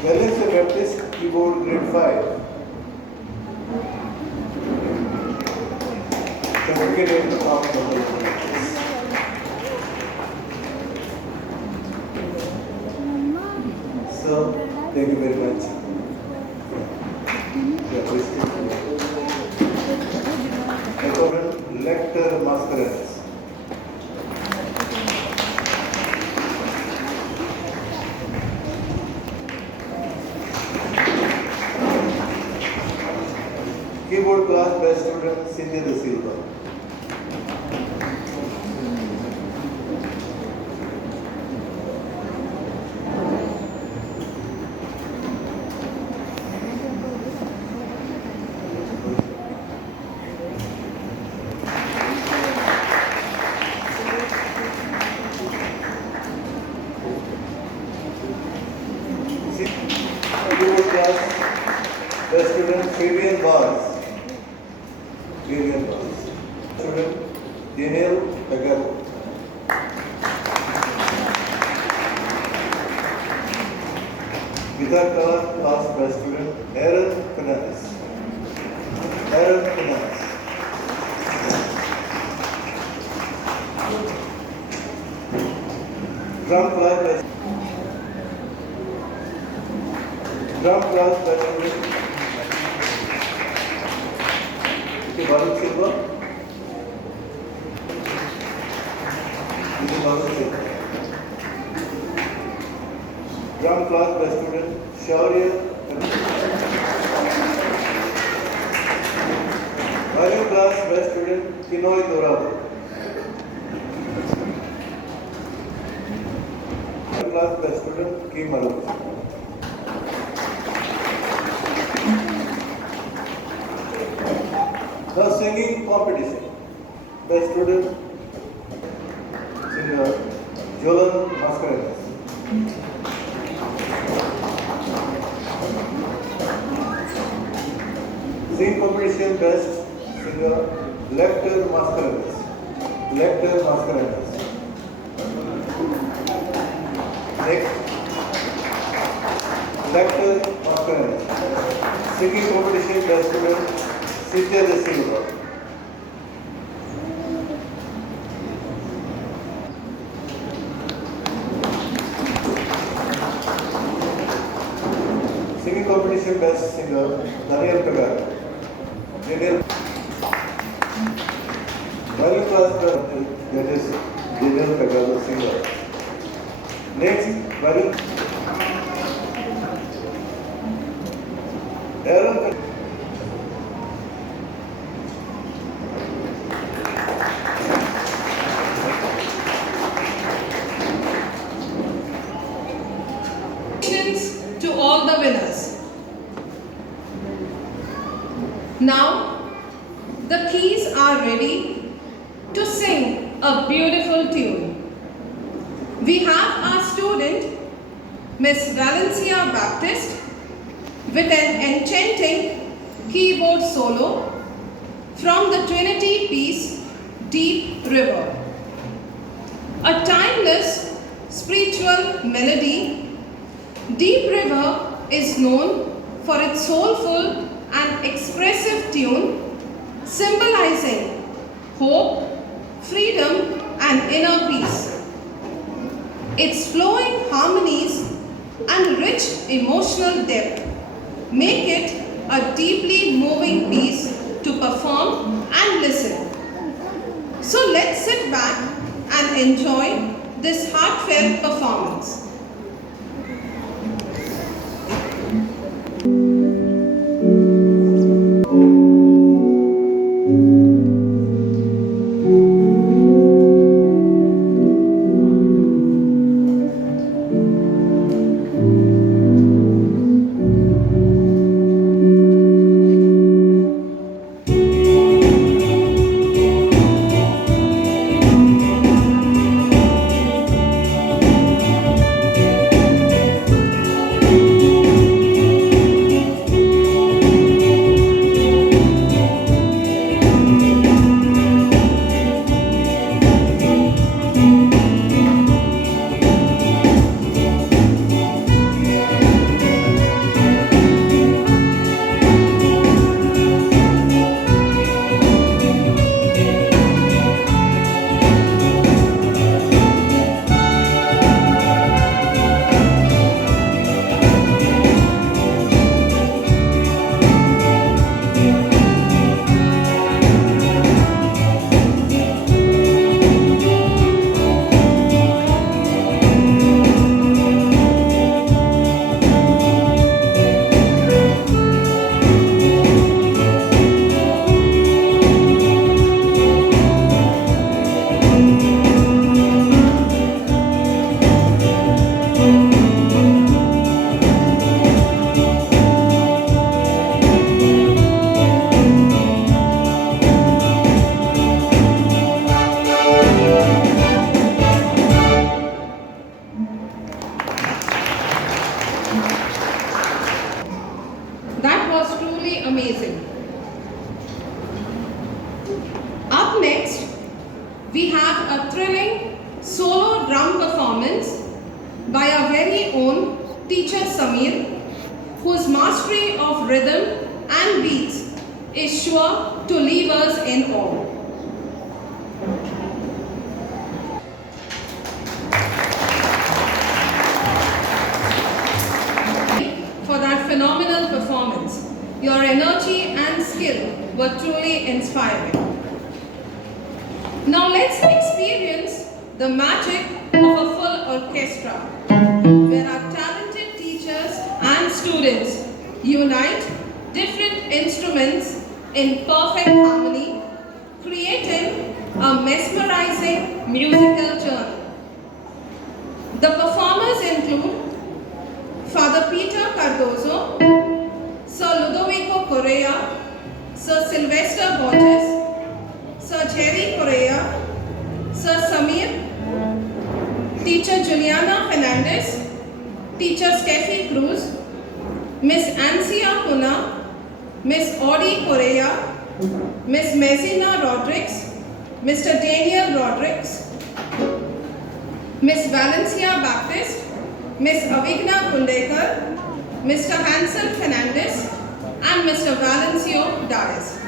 Valencia Baptist, keyboard, Grade 5. Certificate yet to come from the London office. So, thank you very much. Lecter Mascarenas. Keyboard class best student Cynthia Da Silva. student Daniel Pagaro. Guitar class by student Aaron Fernandez. Aaron Fernandez. Drum class by student Bharat Silva. Bharat Silva. Drum class by student Shaurya. Violin class by student Pinoy Dorado. Class by student Kim Maru. The singing competition by student singer Jolan Mascarenas. Singing competition best singer Lecter Mascarenas. Lecter Mascarenas. Next, Lecter Mascarenas. Singing competition best student Cynthia De Silva. Singing competition best singer Daniel Pagaro. Daniel. Violin class that is Daniel Pagaro singer. Next, violin. Aaron. To all the winners. Now, the keys are ready to sing a beautiful tune. We have our student, Miss Valencia Baptist, with an enchanting keyboard solo from the Trinity piece, Deep River. A timeless spiritual melody, Deep River is known for its soulful and expressive tune, symbolizing hope, freedom, and inner peace. Its flowing harmonies and rich emotional depth make it a deeply moving piece to perform and listen. So let's sit back and enjoy this heartfelt performance. we have a thrilling solo drum performance by our very own teacher Samir, whose mastery of rhythm and beats is sure to leave us in awe. For that phenomenal performance, your energy and skill were truly inspiring. Now let's experience the magic of a full orchestra, where our talented teachers and students unite different instruments in perfect harmony, creating a mesmerizing musical journey. The performers include Father Peter Cardozo, Sir Ludovico Correa, Sir Sylvester Borges, Sir Jerry Correa, Sir Samir, Teacher Juliana Fernandez, Teacher Steffi Cruz, Miss Ancia Puna, Miss Audie Correa, Miss Messina Rodriguez, Mr. Daniel Rodriguez, Miss Valencia Baptist, Miss Avigna Kundekar, Mr. Hansel Fernandez, and Mr. Valencio Dias.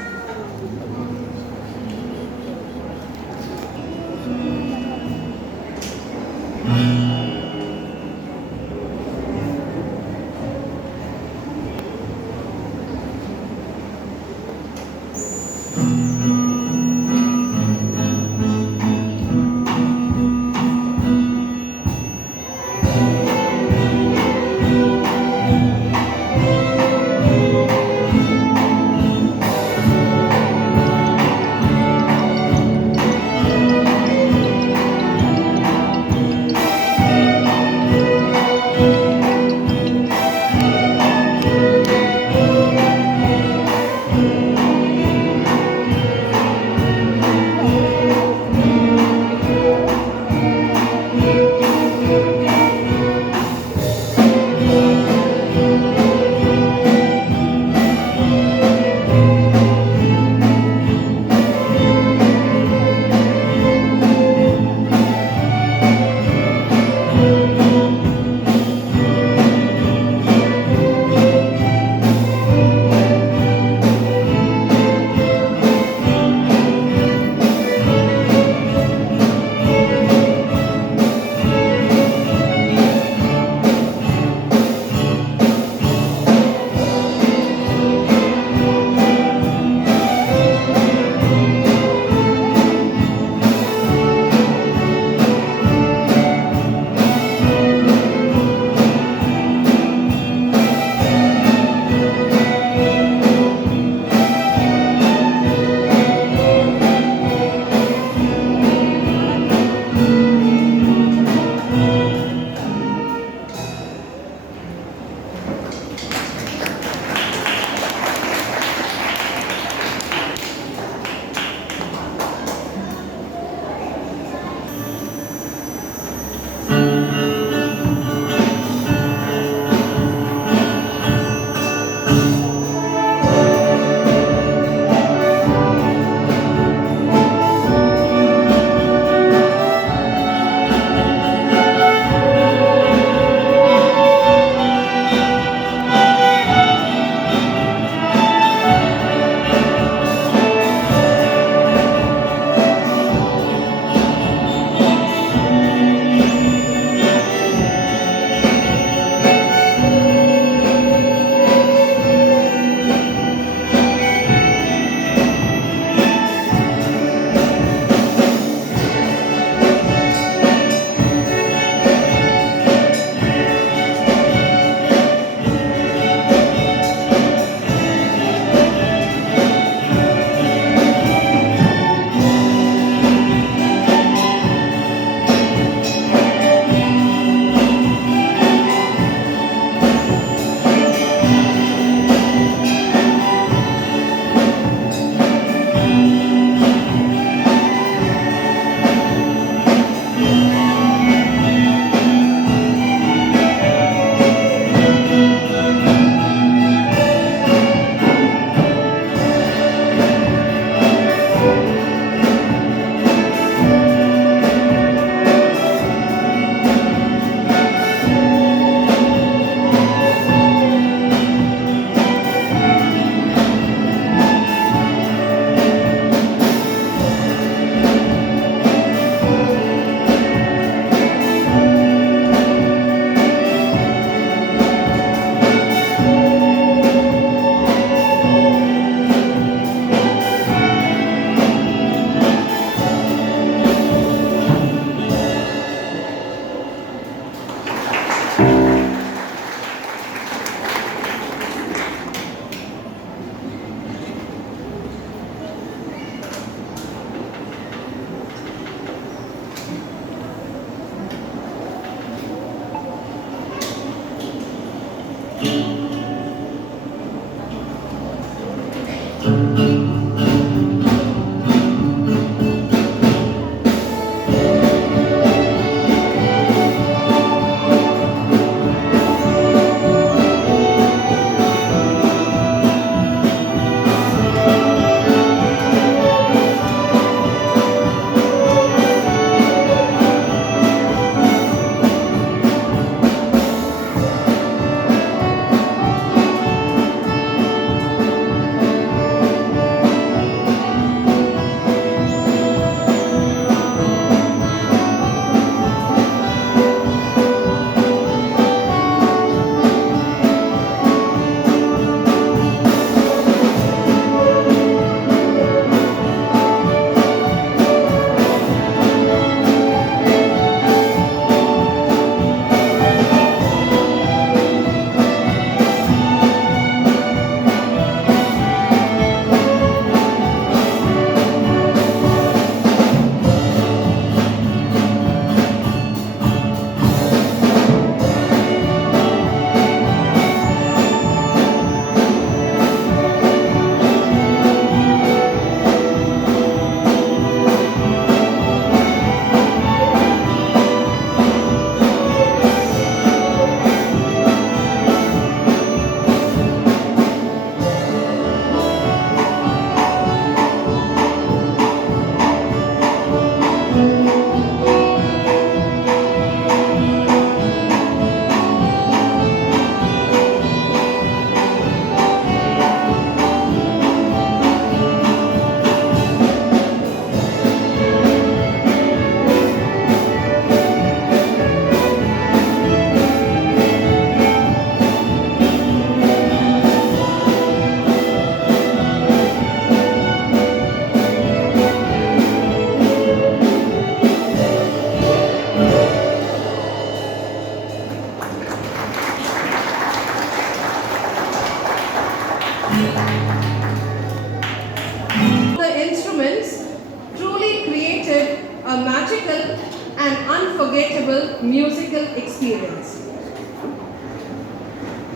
magical and unforgettable musical experience.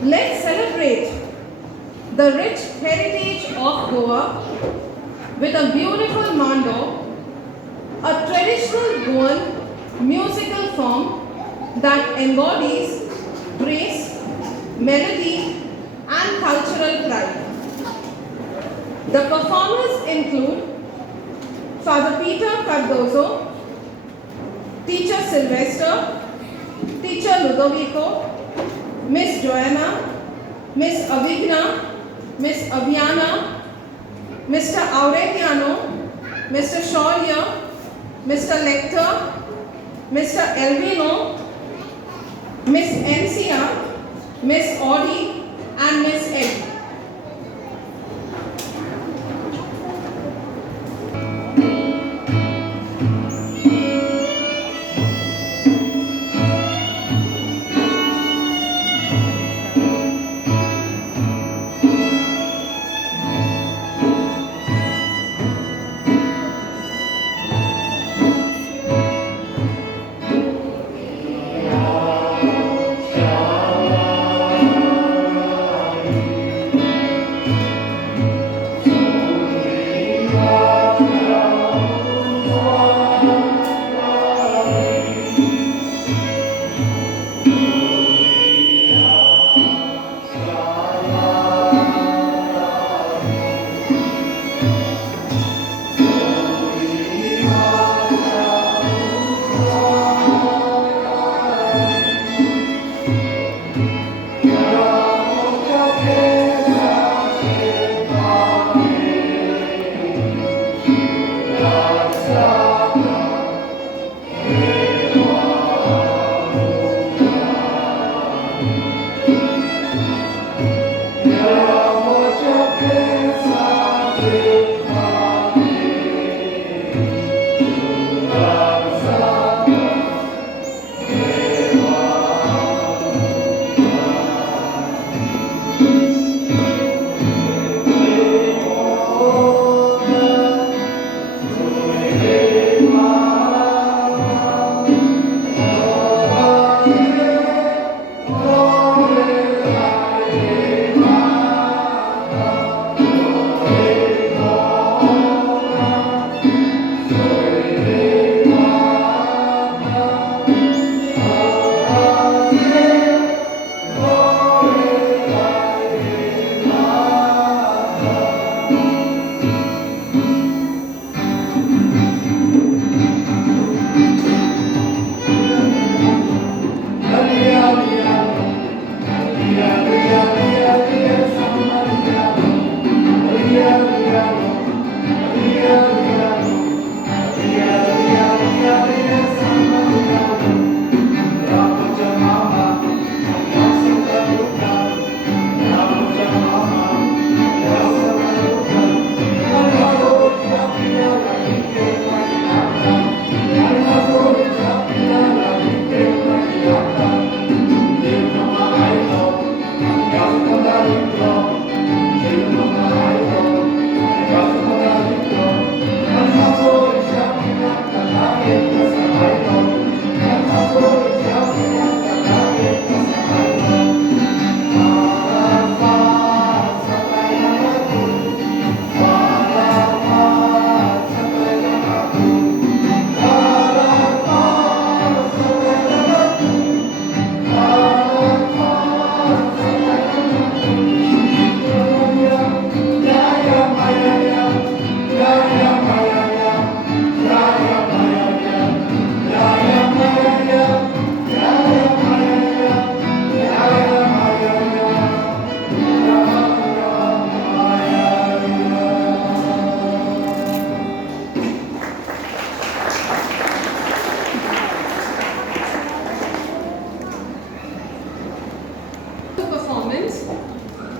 Let's celebrate the rich heritage of Goa with a beautiful Mando, a traditional Goan musical form that embodies grace, melody, and cultural pride. The performers include Father Peter Cardozo, Teacher Sylvester, Teacher Ludovico, Miss Joanna, Miss Avigna, Miss Aviana, Mr. Aureliano, Mr. Shawlier, Mr. Lecter, Mr. Elvino, Miss Encia, Miss Audie, and Miss Ed.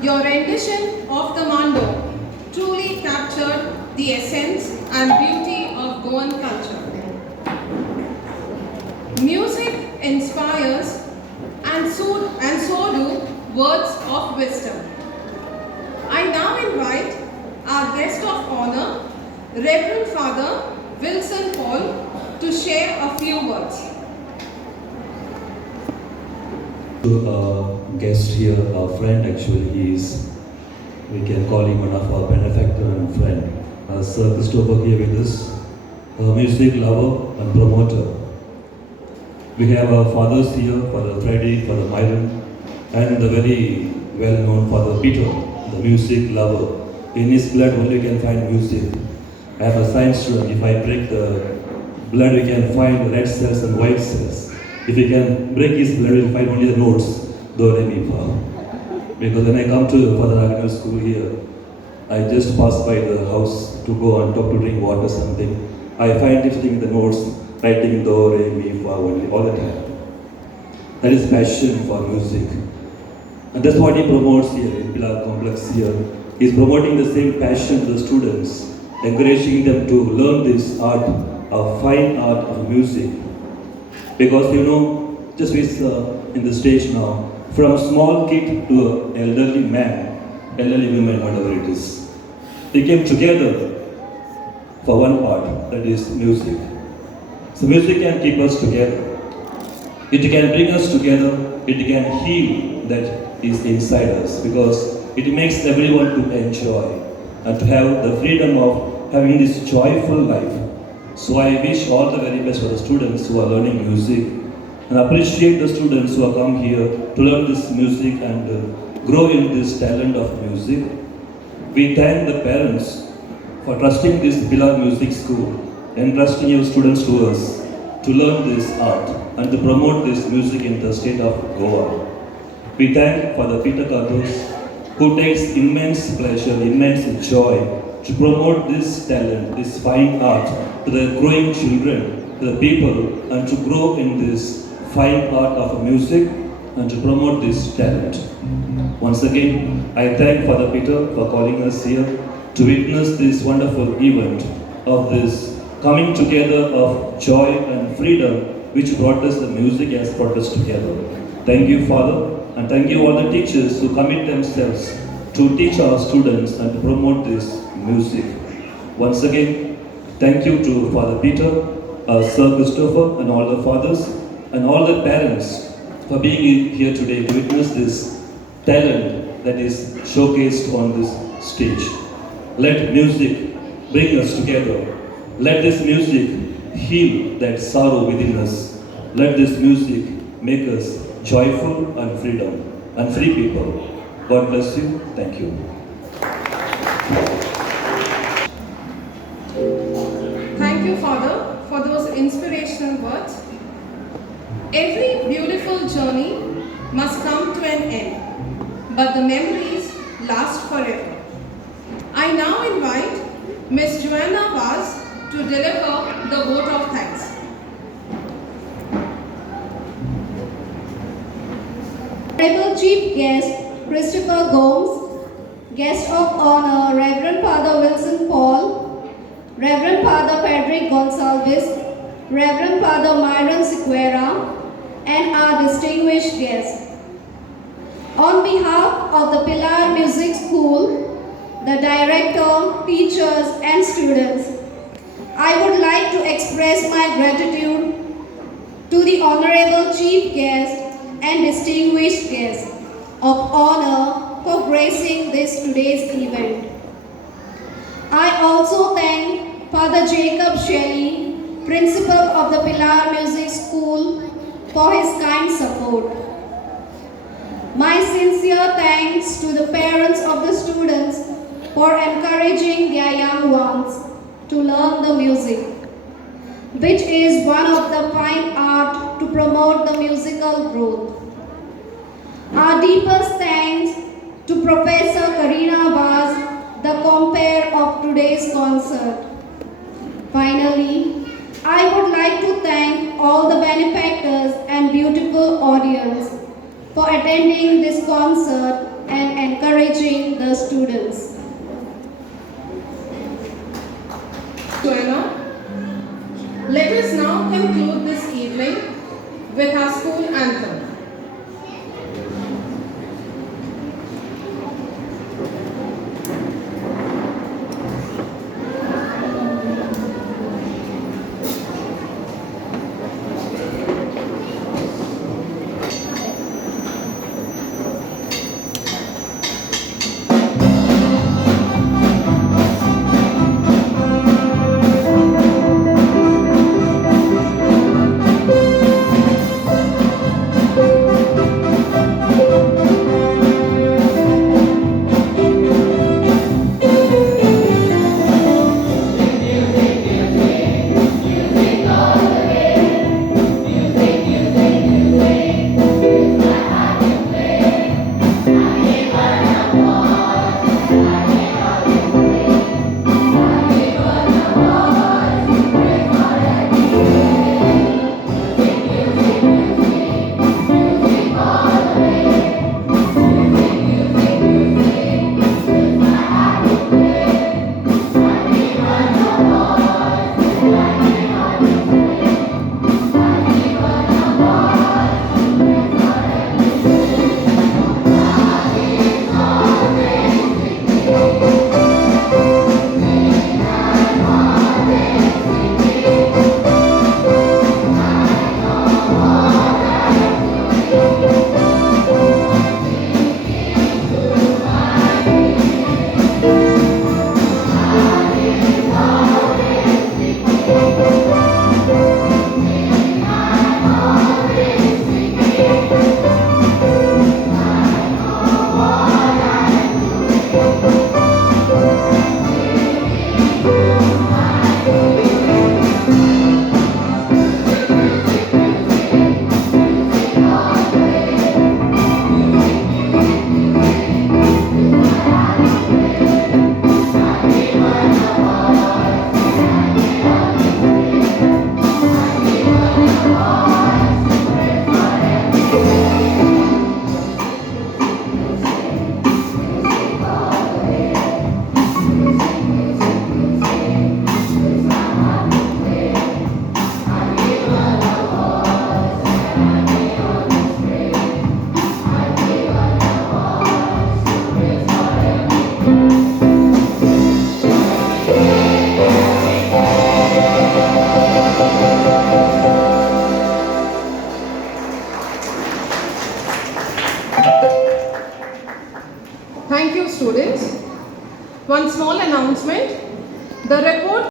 Your rendition of the Mando truly captured the essence and beauty of Goan culture. Music inspires and so do words of wisdom. I now invite our guest of honor, Reverend Father Wilson Paul, to share few words. Guest here, our friend actually, he is, we can call him one of our benefactor and friend. Sir Christopher here with us, a music lover and promoter. We have our fathers here, Father Freddy, Father Myron, and the very well-known Father Peter, the music lover. In his blood only we can find music. I am a science student. If I break the blood, we can find red cells and white cells. If we can break his blood, we will find only the notes, do, re, mi, fa. Because when I come to Father Agnew school here, I just pass by the house to go on top to drink water something. I find him sitting in the notes, writing do, re, mi, fa only, all the time. That is passion for music. And that's what he promotes here in Pilar Complex here. He's promoting the same passion to the students, encouraging them to learn this art, a fine art of music. Because you know, just with in the stage now, from small kid to an elderly man, elderly woman, whatever it is, they came together for one part, that is music. So music can keep us together. It can bring us together. It can heal that is inside us, because it makes everyone to enjoy and to have the freedom of having this joyful life. So I wish all the very best for the students who are learning music, and appreciate the students who have come here to learn this music and grow in this talent of music. We thank the parents for trusting this Pilar Music School and trusting your students to us to learn this art and to promote this music in the state of Goa. We thank Father Peter Cardos, who takes immense pleasure, immense joy to promote this talent, this fine art to the growing children, to the people, and to grow in this fine art of music and to promote this talent. Once again, I thank Father Peter for calling us here to witness this wonderful event of this coming together of joy and freedom which brought us the music has brought us together. Thank you, Father, and thank you all the teachers who commit themselves to teach our students and to promote this music. Once again, thank you to Father Peter, Sir Christopher, and all the fathers, and all the parents for being here today to witness this talent that is showcased on this stage. Let music bring us together. Let this music heal that sorrow within us. Let this music make us joyful and freedom and free people. God bless you. Thank you. Thank you, Father, for those inspirational words. Every beautiful journey must come to an end, but the memories last forever. I now invite Ms. Joanna Vaz to deliver the vote of thanks. Honorable Chief Guest Christopher Gomes, Guest of Honor Reverend Father Wilson Paul, Reverend Father Frederick Gonsalves, Reverend Father Myron Sequeira, and our distinguished guests. On behalf of the Pilar Music School, the director, teachers, and students, I would like to express my gratitude to the Honorable Chief Guest and distinguished guests of honor for gracing this today's event. I also thank Father Jacob Shelley, Principal of the Pilar Music School, for his kind support. My sincere thanks to the parents of the students for encouraging their young ones to learn the music, which is one of the fine art to promote the musical growth. Our deepest thanks to Professor Karina Vaz, the compere of today's concert. Finally, I would like to thank all the benefactors and beautiful audience for attending this concert and encouraging the students. Joanna, let us now conclude this evening with our school anthem. Thank you, students. One small announcement. The report